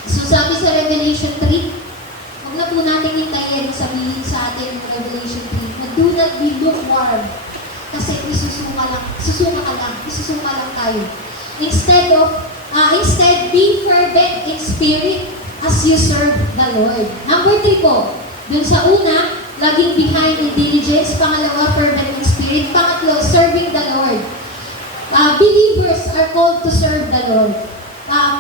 So sabi sa Revelation 3, huwag na po natin hintayin sabihin sa atin ng Revelation 3 na do not be lukewarm kasi isusuka lang tayo. Instead, be fervent in spirit as you serve the Lord. Number 3 po, dun sa una, laging behind in diligence. Pangalawa, fervent in spirit. Pangatlo, serving the Lord. Believers are called to serve the Lord.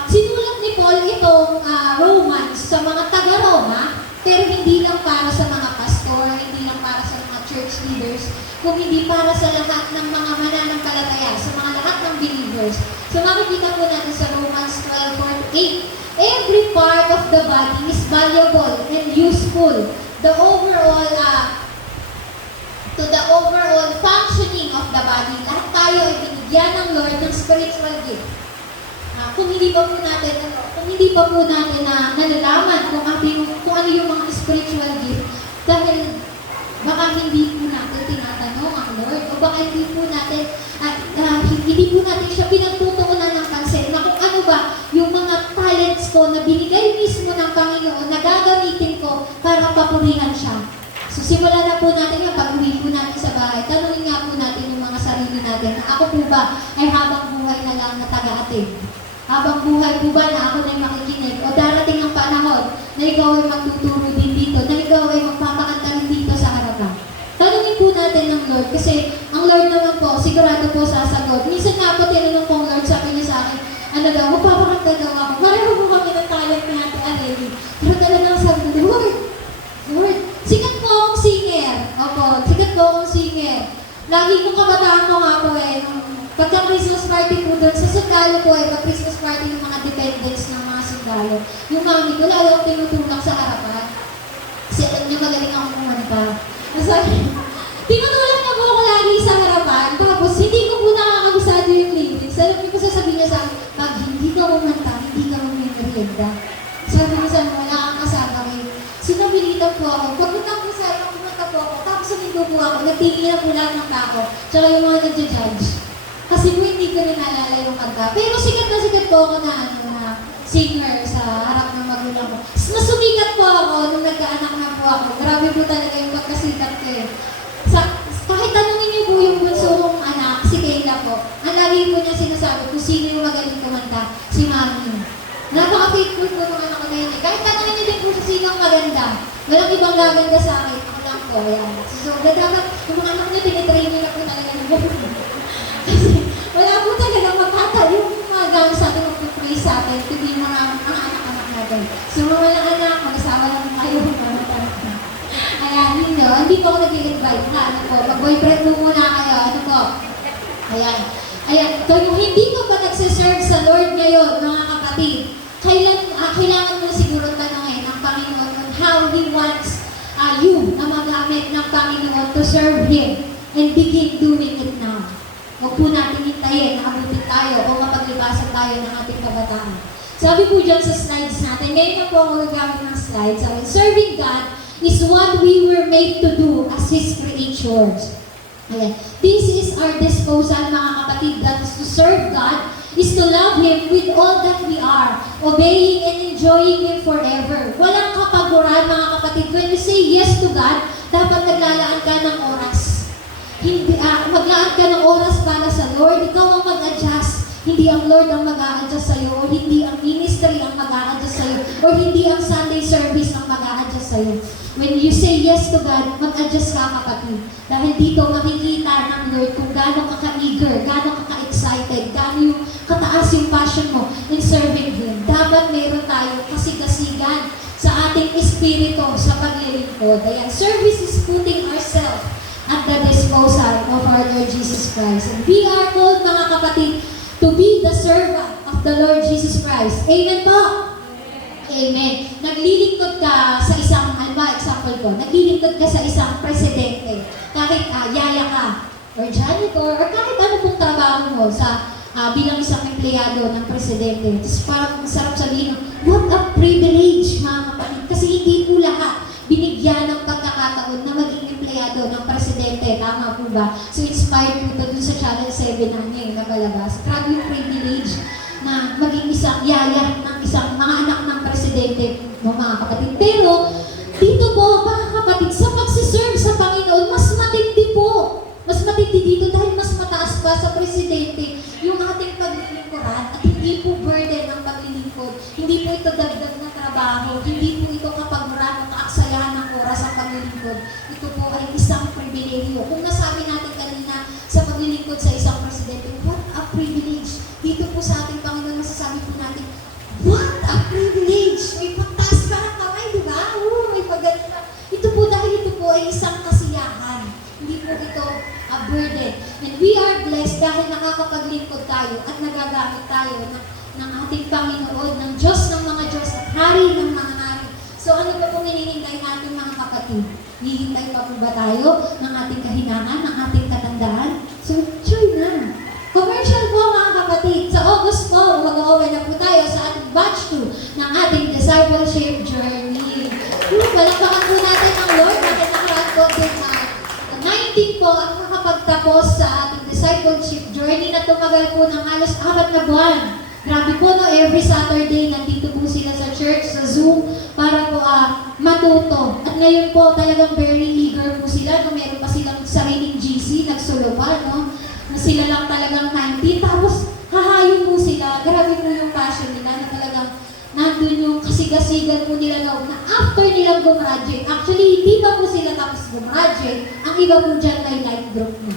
Sinulat ni Paul itong Romans sa mga taga-Roma, pero hindi lang para sa mga pastor, hindi lang para sa mga church leaders, kung hindi para sa lahat ng mga mananampalataya, sa mga lahat ng believers. So makikita po natin sa Romans 12:48, every part of the body is valuable and useful. The overall functioning of the body. Lahat tayo ay binigyan ng Lord ng spiritual gift. Kung hindi pa po natin nalalaman kung ano yung mga spiritual gift, dahil baka hindi po natin tinatanong ang Lord, o baka hindi po natin siya pinagtutuunan ng pansin na kung ano ba yung mga talents ko na binigay mismo ng Panginoon na gagamitin ko para papurihan siya. So simulan na po natin yung pag-uwi po natin sa bahay. Tanungin nga po natin yung mga sarili natin na ako po ba ay habang buhay na lang na taga-atid? Habang buhay po ba na ako na makikinig? O darating ang panahon na ikaw ay magtuturo din dito, na ikaw ay Lord. Kasi ang Lord naman po, sigurado po sasagot. Minsan nga po, tinanong po ang Lord, sabi niya sa akin, ano daw, magpapakanta daw ako. Pareho po kami ng talent ni Ate Arely. Pero talagang sabi ko, Lord, sikat po akong singer. Opo, sikat po akong singer. Lagi kong kabataan ko nga po pagka Christmas party po doon, sa sundalo po pag Christmas party ng mga dependents ng mga sundalo, yung mami ko, lalo akong tinutulak sa harapan. Kasi alam niya magaling akong kumanta. Tinutulak niya po ako lagi sa harapan, tapos hindi ko po nakakabusado yung lyrics. Alam niyo po sasabihin niya sa akin, pag hindi ka kumanta, hindi ka mamimerienda. Sabi niya sa akin, wala kang kasama rin. Sinabilitan po ako. Pagpunta po sa akin, kumanta po ako, tapos sumindo po ako, nagtingin na po lahat ng bako, tsaka yung mga nagja-judge. Kasi po hindi ko rin naalala yung kanta. Pero sikat po ako na singer sa harap ng magulang ko. Mas sumikat po ako nung nagkaanak na po ako. Grabe po talaga yung pagkasikat ko kahit tanongin niyo po yung bunso kong anak, si Kayla po, ang lagi po niya sinasabi kung sino yung magaling kumanta, si Mami. Napaka-faithful po ng anak ko na yun. Kahit tanongin niyo din po sa sino ang maganda. Walang ibang gaganda sa akin. Ako lang po. Yan. So, dapat yung mga anak niya, tinitrain niyo na po talaga ng buhay. Kasi wala po talaga magkatayo yung mga gamit sa atin magpupray sa atin, kundi yung mga ang anak-anak natin. So, mga anak, mag-asawa lang kayo. Ayan, hindi po ako nag-i-invite ha. Ano po, mag-boyfriend mo muna kayo. Ano po? Ayan. Kung hindi ko pa nagsiserve sa Lord ngayon, mga kapatid, kailangan mo siguro tanongin ang Panginoon on how He wants you na magamit ng Panginoon to serve Him and begin doing it now. Huwag po natin hintayin na abutin tayo o mapaglibasan tayo ng ating kabataan. Sabi po dyan sa slides natin, ngayon na po ako gagamit ng slides. Sabi, serving God is what we were made to do as His creatures. Ayan. This is our disposal, mga kapatid, that is to serve God, is to love Him with all that we are, obeying and enjoying Him forever. Walang kapaguran, mga kapatid. When you say yes to God, dapat naglalaan ka ng oras. Maglaan ka ng oras para sa Lord. Ikaw ang mag-adjust. Hindi ang Lord ang mag-a-adjust sa'yo, o hindi ang ministry ang mag-a-adjust sa'yo, o hindi ang Sunday service ang mag-a-adjust sa'yo. When you say yes to God, mag-adjust ka, kapatid. Dahil dito makikita ng Lord kung gaano ka ka-eager, gaano ka ka-excited, gaano yung kataas yung passion mo in serving Him. Dapat meron tayo kasigasigan sa ating espiritu sa paglilingkod. Ayan, service is putting ourselves at the disposal of our Lord Jesus Christ. And we are called, mga kapatid, to be the servant of the Lord Jesus Christ. Amen po? Amen. Naglilingkod ka sa isang, example ko, naglilingkod ka sa isang presidente. Kahit yaya ka, or janitor, or kahit ano pong trabaho mo sa bilang isang empleyado ng presidente. Tapos parang masarap sabihin, what a privilege, mga kapatid. Kasi hindi po lahat binigyan ng pagkakataon na maging empleyado ng presidente. Tama po ba? So, inspired po ito dun sa Channel 7 na ngayon nakalabas. Grabe yung privilege na maging isang yaya ng isang mga anak ng presidente, ng mga kapatid. Pero, dito po, mga kapatid, sa pagsiserve sa Panginoon, mas matindi po. Mas matindi dito dahil mas mataas pa sa presidente yung ating paglilingkuran at hindi po burden ang paglilingkod. Hindi po ito dagdag na trabaho. Hindi po ito kapagmura ng kaaksayahan ng oras ang paglilingkod. Ito po ay isang pribilehiyo. Kung nasabi natin kanina sa paglilingkod sa isang presidente, what a privilege. Dito po sa ating Panginoon, masasabi po natin, what a privilege! May pagtaas ka ng kamay, di ba? May pagaling ka. Ito po dahil ito po ay isang kasiyahan. Hindi po ito a burden. And we are blessed dahil nakakapaglingkod tayo at nagagamit tayo ng ating Panginoon, ng Diyos ng mga Diyos at Hari ng mga Hari. So ano ba pong hinihintay natin, mga kapatid? Hihintay pa po ba tayo ng ating kahinaan, ng ating katandaan? So, sure na. Commercial po, mga kapatid. Sa August po, mag-open na po tayo sa ating batch 2 ng ating discipleship journey. Palakpakan po natin ang Lord dahil nakaraan po din 19 po ang nakapagtapos sa ating discipleship journey na tumagal po ng halos 4 na buwan. Grabe po, no? Every Saturday, nandito po sila sa church, sa Zoom, para po matuto. At ngayon po, talagang very eager po sila. No? Meron pa silang sariling GC, nagsulo pa, no? Na sila lang talagang 19. Tapos, hahayo po sila. Grabe po yung passion nila na talagang nandun yun yung kasiga-sigan po nila na after nilang gumraduate, actually hindi pa po sila tapos gumraduate, ang iba po dyan may life group na.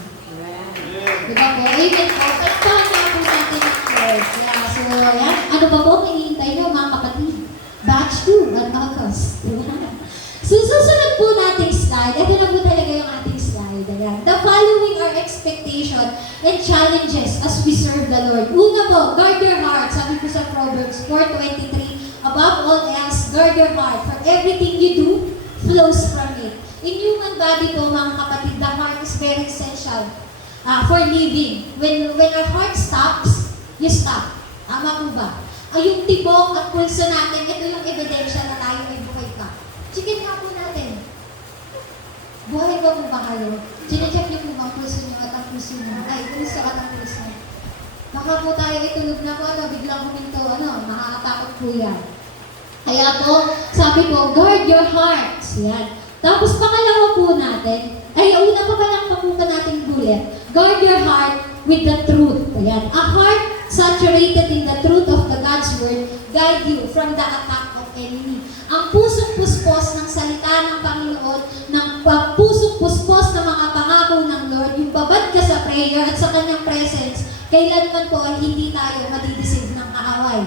Diba po? Amen po. Palakpakan nga po natin ang Lord. Yeah, so yan. Ano pa po hinihintay nyo mga kapatid? Batch 2 at August. So susunod po nating slide. Ito na po talaga yung ating slide. Ayan. The following are expectation and challenges as we serve the Lord. Una po, guard your heart. Sabi ko sa Proverbs 4:23, above all else, guard your heart. For everything you do flows from it. In human body po mga kapatid, the heart is very essential for living. When our heart stops, you stop. Tama po ba? Yung tibok at pulso natin, ito yung ebidensya na tayo ay buhay pa. Chicken nga po natin. Buhay ba po ba kayo? Chinecheck niyo po ba ang pulso niyo at ang puso niyo? Ay, pulso at ang puso. Baka po tayo itulog na po, biglang huminto, nakakatakot po yan. Kaya po, sabi po, guard your hearts. Yan. Tapos pangalawa po natin, una pa lang pa natin bullet. Guard your heart with the truth. Ayan. A heart saturated in the truth of the God's Word guide you from the attack of enemy. Ang pusong puspos ng salita ng Panginoon, ng pusong puspos ng mga pangako ng Lord, yung babad ka sa prayer at sa Kanyang presence, kailanman po ay hindi tayo madideceive ng kaaway.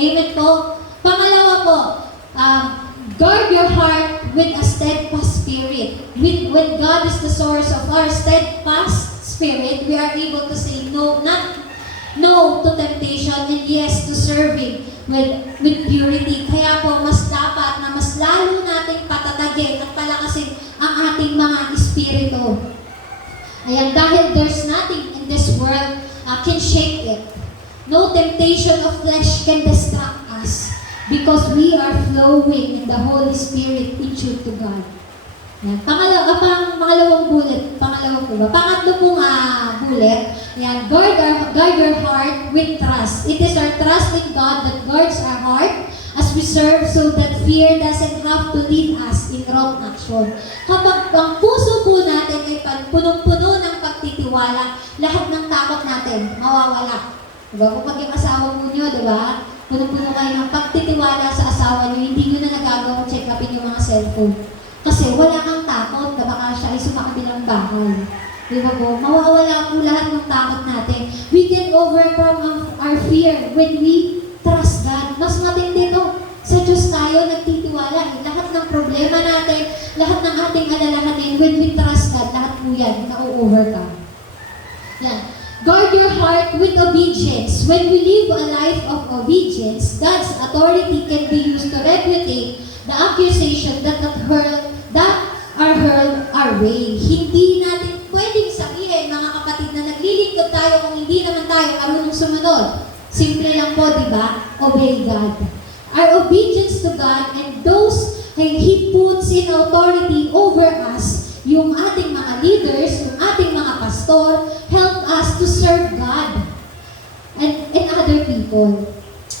Amen po. Pangalawa po, guard your heart with a steadfast spirit. When God is the source of our steadfast spirit, we are able to say no to temptation and yes to serving with purity. Kaya po, mas dapat na mas lalo nating patatagin at palakasin ang ating mga espiritu. Ayan, dahil there's nothing in this world can shake it. No temptation of flesh can distract us because we are flowing in the Holy Spirit in truth to God. Yan. Pangalawang bullet. Pangalawa po ba? Pangatlo pong bullet. Yan. Guard your heart with trust. It is our trust in God that guards our heart as we serve so that fear doesn't have to lead us in wrong action. Kapag ang puso po natin ay punong-puno ng pagtitiwala, lahat ng takot natin mawawala. Diba? Kapag yung asawa mo nyo, diba? Punong-puno kayo ng pagtitiwala sa asawa nyo, hindi nyo na nagagawang check-upin yung mga cellphone. Kasi wala kang takot na baka siya ay sumakabilang bahay. Diba po? Mawawala po lahat ng takot natin. We can overcome our fear when we trust God. Mas matindi to. Sa Diyos tayo nagtitiwala. Lahat ng problema natin, lahat ng ating alalahanin, when we trust God, lahat po yan, na-overcome. Yan. Guard your heart with obedience. When we live a life of obedience, God's authority can be used to repudiate the accusation that are hurled our way. Hindi natin pwedeng sabihin, mga kapatid, na naglilingkod tayo kung hindi naman tayo marunong sumunod. Simple lang po, di ba? Obey God. Our obedience to God and those He puts in authority over us, yung ating mga leaders, yung ating mga pastor, help us to serve God and other people.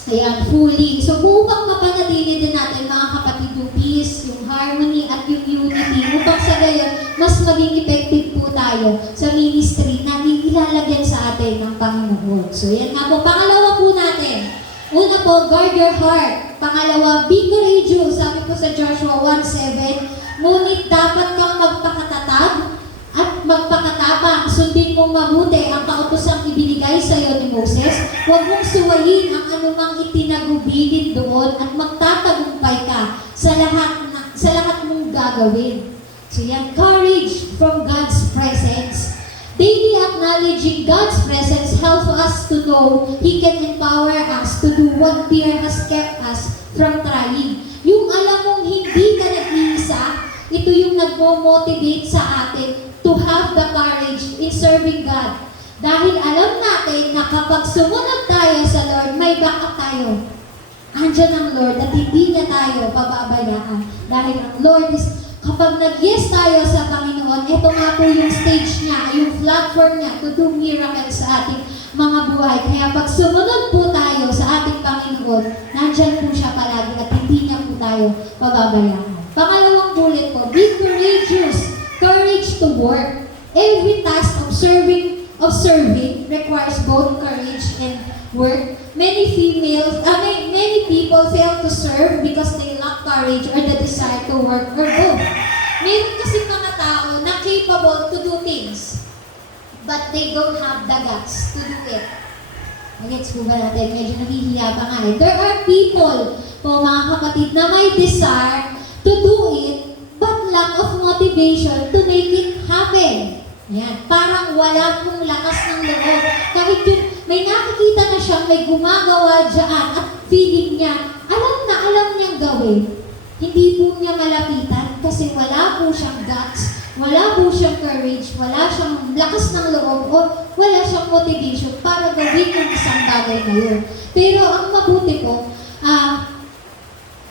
Ayan, fully. So, upang mapanatili din natin, mga kapatid, yung peace, yung harmony, at yung unity, upang sa gayon, mas maging effective po tayo sa ministry na ilalagyan sa atin ng Panginoon. So, yan nga po. Pangalawa po natin. Una po, guard your heart. Pangalawa, be courageous. Sabi po sa Joshua 1:7, ngunit dapat kang magpakatatag at magpakatapang. Sundin mong mabuti ang kautosang ibinigay sa iyo ni Moses. Huwag mong suwayin ang anumang itinagubilin doon at magtatagumpay ka sa lahat mong gagawin. So yan, courage from God's presence. Daily acknowledging God's presence helps us to know He can empower us to do what fear has kept us from trying. Yung alam mong hindi ka nag-iisa, ito yung nagmo-motivate sa atin to have the courage in serving God. Dahil alam natin na kapag sumunod tayo sa Lord, may backup tayo. Andiyan ang Lord at hindi niya tayo pababayaan. Dahil ang Lord is, kapag nag-yes tayo sa Panginoon, ito nga po yung stage niya, yung platform niya to do miracles sa ating mga buhay. Kaya pag sumunod po tayo sa ating Panginoon, nandyan po siya palagi at hindi niya po tayo pababayaan. Pangalawang bullet po, be courageous. Courage to work. Every task of serving requires both courage and work. many people fail to serve because they lack courage or the desire to work or go. Meron kasi mga tao na capable to do things, but they don't have the guts to do it. Gets po ba natin? Medyo nahihiya pa nga eh. There are people po mga kapatid na may desire to do it, but lack of motivation to make it happen. Yan. Parang wala pong lakas ng loob. Kahit yun, may nakikita na siyang may gumagawa dyan at feeling niya, alam niyang gawin. Hindi po niya malapitan kasi wala po siyang guts, wala po siyang courage, wala siyang lakas ng loob o wala siyang motivation para gawin yung isang bagay na yun. Pero ang mabuti po,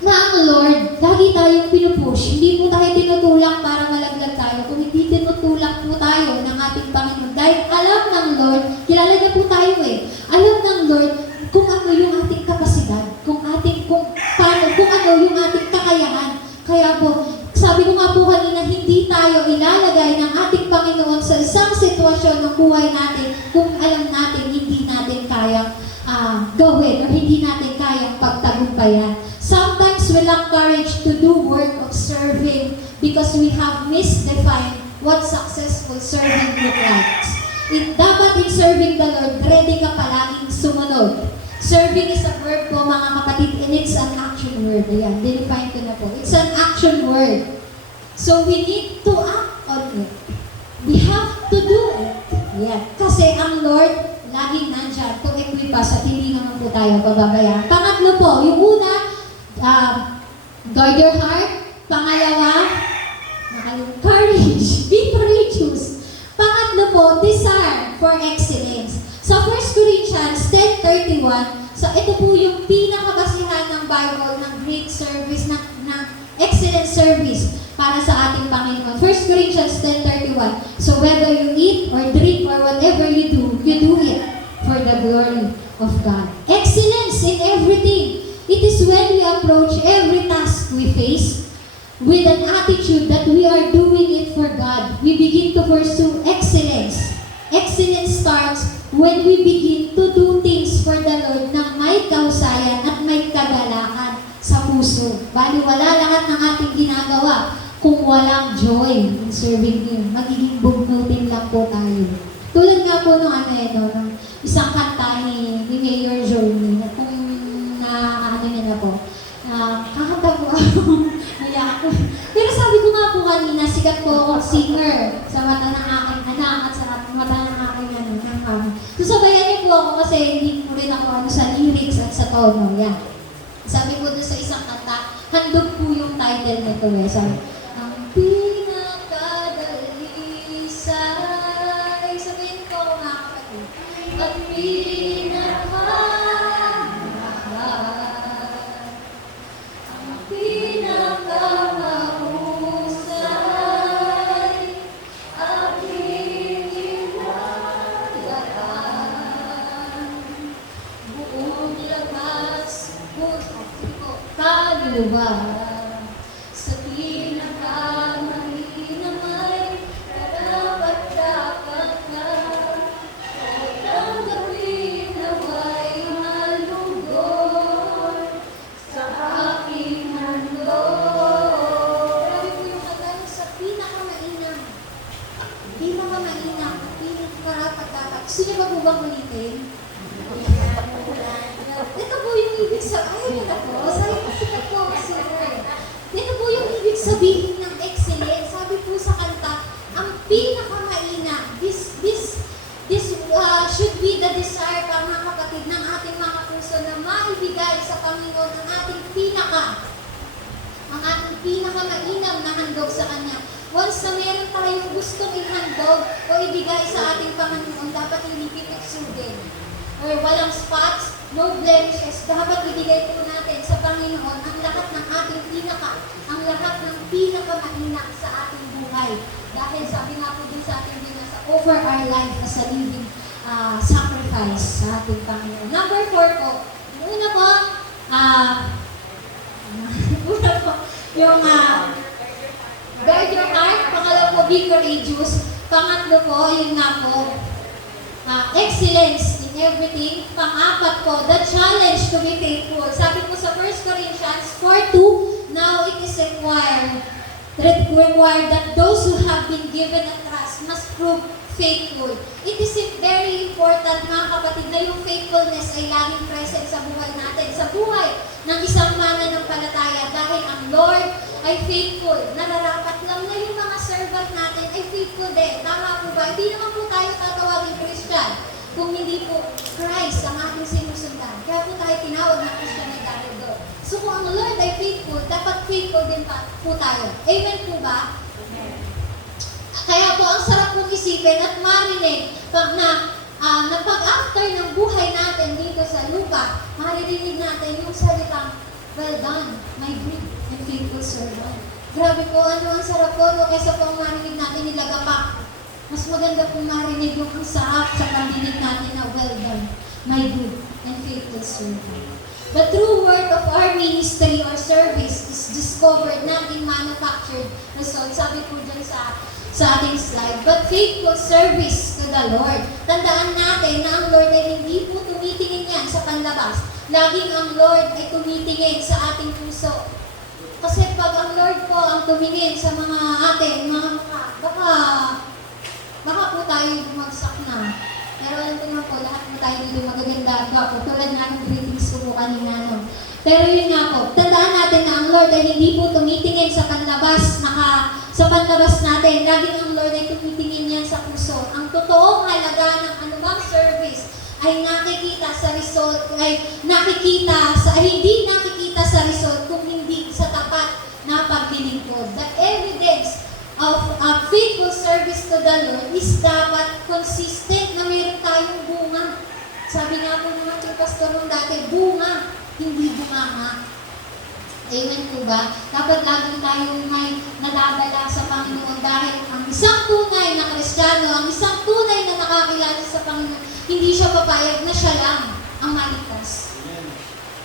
na ang Lord, lagi tayong pinupush. Hindi po tayo tinutulak para malaglag tayo. Kung hindi tinutulak po tayo ng ating Panginoon. Dahil alam ng Lord, kilala niya po tayo eh. Alam ng Lord kung ano yung ating kapasidad, kung ano yung ating kakayahan. Kaya po, sabi ko nga po kanina, hindi tayo ilalagay ng ating Panginoon sa isang sitwasyon ng buhay natin kung alam natin hindi natin kayang gawin or hindi natin kayang pagtagumpayan. Sometimes we lack courage to do work of serving because we have misdefined what successful serving looks like. Dapat in serving the Lord, ready ka palaging sumunod. Serving is a verb po mga kapatid and it's an action word. Ayan, define ko na po. It's an action word. So we need to act on it. We have to do it. Ayan. Kasi ang Lord, laging nandyan to equip us at hindi naman po tayo pababayaan. Pangatlo po, yung una, guard your heart. Pangalawa, courage. Be courageous. Pangatlo po, desire for excellence. Sa 1 Corinthians 10:31, ito po yung pinakabasihan ng Bible ng great service, ng excellent service para sa ating Panginoon. 1 Corinthians 10:31. So whether you eat or drink or whatever you do it for the glory of God. Excellence in everything. It is when we approach every task we face with an attitude that we are doing it for God. We begin to pursue excellence. Excellence starts when we begin to do things for the Lord na may kausayan at may kagalakan sa puso. Bali, wala lahat ng ating ginagawa kung walang joy in serving Him. Magiging bugnutin lang po tayo. Tulad nga po nung ng isang kanta ni Mayor Joey, kung na po. Kakanta po ako. Pero sabi ko nga po kanina, sikat po akong singer sa mata ng aking anak at sa mata ng aking So sabayan niyo po ako kasi hindi po rin ako sa lyrics at sa tono. Yan. Sabi po doon sa isang kanta, handog po yung title nito eh. Sabi, ang pinakadalisay. Sabihin ko mga kapatid. Ang sa pinakamahinang may karapat-dapat ka o tanggapin nawa'y malugod sa aking handog. Grabe po yung katayo sa pinakamainam, pinakarapat-dapat. Gusto niyo ba po bang ulitin? Ito po yung ibig sabihin. Ito po yung ibig sabihin ng excellence. Sabi po sa kanta, ang pinakamaina. This should be the desire pa mga kapatid ng ating mga puso na maibigay sa Panginoon ang ating pinakamainam na handog sa Kanya. Once na meron tayong gustong ihandog o ibigay sa ating Panginoon, dapat hindi piniksudin or walang spots, no blemishes. Dapat ibigay po natin sa Panginoon ang lahat ng ating ang lahat ng pinakamaina sa ating buhay. Dahil sabi nga po din sa ating binasa, offer our life as a living sacrifice sa ating Panginoon. Number 4 po, una po, yung guard your heart. Pangalawa po, be courageous. Pangatlo po, yun nga po, excellence in in everything. Pang-apat po, the challenge to be faithful. Sabi po sa 1 Corinthians 4:2, now it is required that those who have been given a trust must prove faithful. It is very important, mga kapatid, na yung faithfulness ay laging present sa buhay natin, sa buhay ng isang mananampalataya, dahil ang Lord ay faithful. Nararapat lang na yung mga servant natin ay faithful din. Tama po ba? Hindi naman po tayo tatawagin Christian kung hindi po Christ ang ating sinusundan. Kaya po tayo tinawag na Christian ay dahil doon. So kung ang Lord ay faithful, dapat faithful din po tayo. Amen po ba? Kaya po, ang sarap pong isipin at marinig na pag-after ng buhay natin dito sa lupa, maririnig natin yung salitang, well done, my good and faithful servant. Grabe po, ang sarap po, no? Kaysa po ang marinig natin nilagapak. Mas maganda pong marinig yung ang sarap sa pandinig natin na, well done, my good and faithful servant. The true worth of our ministry or service is discovered not in manufactured results. Sabi po dyan sa ating slide, but faithful service to the Lord. Tandaan natin na ang Lord ay hindi po tumitingin yan sa panlabas. Laging ang Lord ay tumitingin sa ating puso. Kasi pag ang Lord po ang tumingin sa mga ating mga mukha, baka po tayo bumagsak na. Pero alam ko naman po, lahat po tayo dito magaganda at gwapo. Tulad nga ng greetings ko po kanina. No? Pero yun nga po, tandaan natin na ang Lord ay hindi po tumitingin sa panlabas, sa panlabas natin. Laging ang Lord ay tumitingin yan sa puso. Ang totoong halaga ng anumang service ay nakikita sa result, hindi nakikita sa result kung hindi sa tapat na paglilingkod. The evidence of a faithful service to the Lord is dapat consistent na meron tayong bunga. Sabi nga po ng ating pastor nung dati, bunga, hindi bunganga. Amen po ba? Dapat lagi tayong may nadadala sa Panginoon dahil ang isang tunay na Kristiyano, ang isang tunay na nakakilala sa Panginoon, hindi siya papayag na siya lang ang maligtas.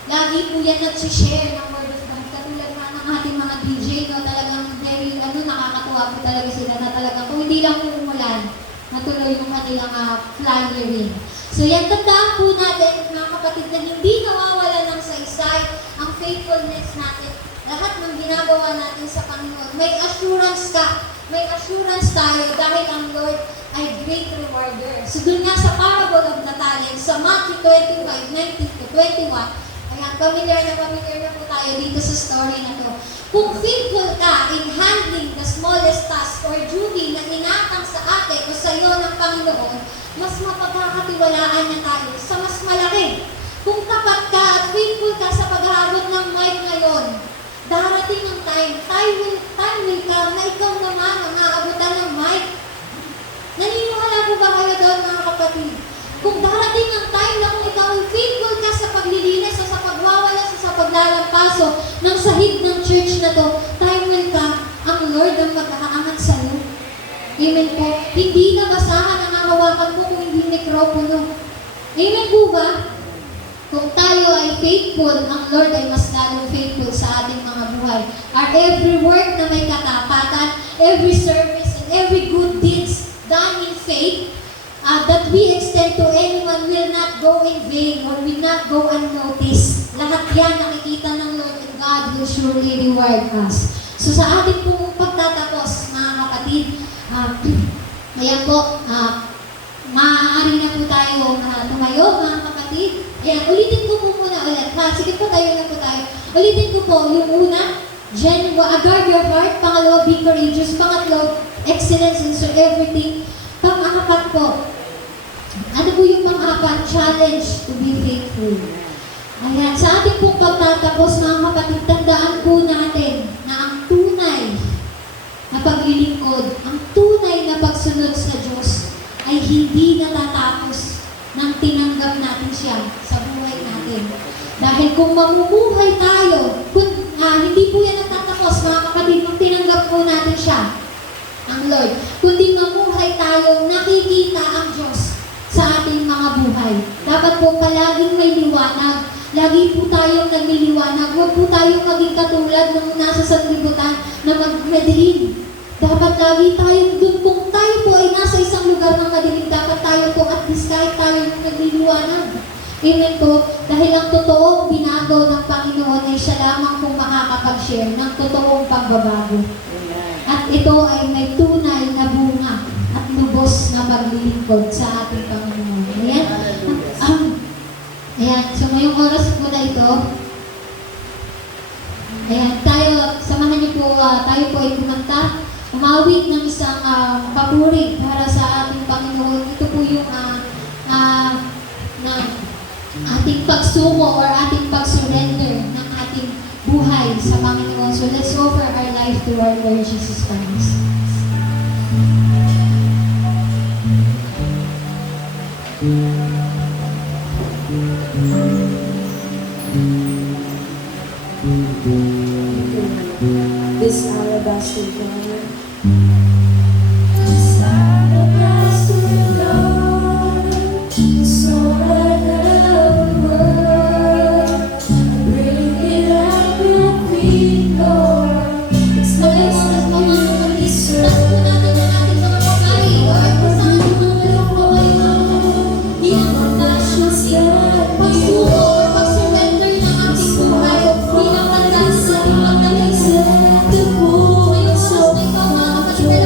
Lagi po yan nag-share ng Word of God. Katulad nga ng ating mga DJ, no, talagang very, nakakatuwa po talaga sila na talagang kung hindi lang po umulan, natuloy yung kanilang flyering. So yan, tandaan po natin, mga kapatid, na hindi nawawala ng saysay ang faithfulness natin. Lahat ng ginagawa natin sa Panginoon, may assurance tayo dahil ang Lord ay great rewarder. So dun nga sa parable of the talents, sa Matthew 25:19-21, ayan, familiar na po tayo dito sa story na to. Kung faithful ka in handling the smallest task or duty na inatang sa atin o sa iyo ng Panginoon, mas mapagkakatiwalaan na tayo sa mas malaki. Kung tapat ka at faithful ka sa paghahabot ng mic ngayon, darating ang time will come na ikaw naman ang aabutan ng mic. Naniniwala po ba kayo doon, mga kapatid? Kung darating ang time na kung ikaw ay faithful ka sa paglilinis o sa pagwawalas o sa paglalampaso ng sahig ng church na to, time will come, ang Lord ang mag-aangat sa iyo. Amen po. Hindi na basahan ang hawakan mo kung hindi mikropono. Amen po ba? Kung tayo ay faithful, ang Lord ay mas lalong faithful sa ating mga buhay. Our every work na may katapatan, every service, and every good deeds done in faith, that we extend to anyone will not go in vain or will not go unnoticed. Lahat yan nakikita ng Lord, and God will surely reward us. So sa ating pong pagtatapos, mga kapatid, ayan po, maaari na po tayo tumayo, mga kapatid. Ayan, ulitin ko po muna ulit. Sige po, tayo na po tayo. Ulitin ko po, yung una, guard your heart. Pangalawa, be courageous. Pangatlo, excellence in everything. Pang-apat po, ano po yung pang-apat? Challenge to be faithful. Ayan, sa ating pong pagtatapos, mga kapatid, tandaan po natin na ang tunay na paglilingkod, ang tunay na pagsunod sa Diyos ay hindi natatapos nang tinanggap natin siya sa buhay natin. Dahil kung mamumuhay tayo, hindi po yan natatapos, mga kapatid, nung tinanggap po natin siya, ang Lord. Kundi mamuhay tayo, nakikita ang Diyos sa ating mga buhay. Dapat po palaging may liwanag. Lagi po tayong nagliliwanag. Huwag po tayong maging katulad ng nasa sanlibutan na magmadilim. Dapat lagi tayong dun. Kung tayo po ay nasa isang lugar ng madilim, dapat tayo po at least kahit tayo yung nagliliwanag. Amen po. Dahil ang totoong binago ng Panginoon ay siya lamang kung makakapag-share ng totoong pagbabago. At ito ay may tunay na bunga at lubos na paglilingkod sa ating Panginoon. Ayan. Ayan. So ngayong oras po na ito, ayan, samahan niyo po, tayo po ay kumanta, umawit ng isang papuri para sa ating Panginoon. Ito po yung ating pagsumo or ating pag-surrender ng ating buhay sa Panginoon. So let's offer our life to our Lord Jesus Christ. This alabaster jar. This alabaster jar. So I love the world. I bring it up your feet, Lord. It's So guys, not mga you listeners, deserve. natin ang ating mga pagkain or kung saan ang mga hindi ang pagsuko or pag-surrender ng ating buhay bilang tanda sa ating pagdating. Ngayon, oras na ito, mga kapatid,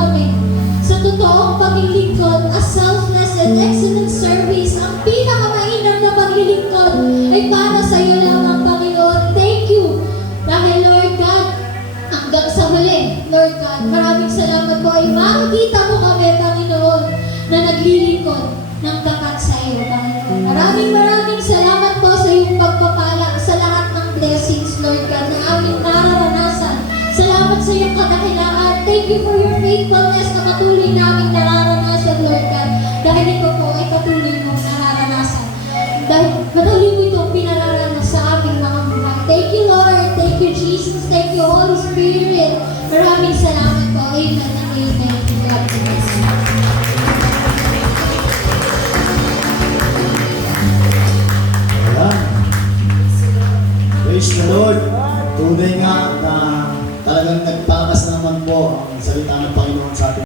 kami sa totoong paglilingkod, a selfless and excellent service. Ang pinakamainam na paglilingkod ay para sa iyo lamang, Panginoon. Thank you. Dahil, Lord God, hanggang sa huli, Lord God, maraming salamat po ay makikita mo kami, Panginoon, na naglilingkod ng tapat sa iyo, Panginoon. Maraming salamat po sa iyong pagpapala sa lahat ng blessings, Lord God, na aming nararanasan. Salamat sa iyong kadakilaan. Thank you for your faithfulness na patuloy naming nararanasan, Lord God. Dahil ito po ay patuloy mong nararanasan. Dahil patuloy mo itong pinararanas sa aming mga buhay. Thank you, Lord. Thank you, Jesus. Thank you, Holy Spirit. Maraming salamat po. Amen and amen. God bless you. Ayan. Praise the Lord. Tunay nga na talagang nagpakas naman po ang salita ng Panginoon sa atin.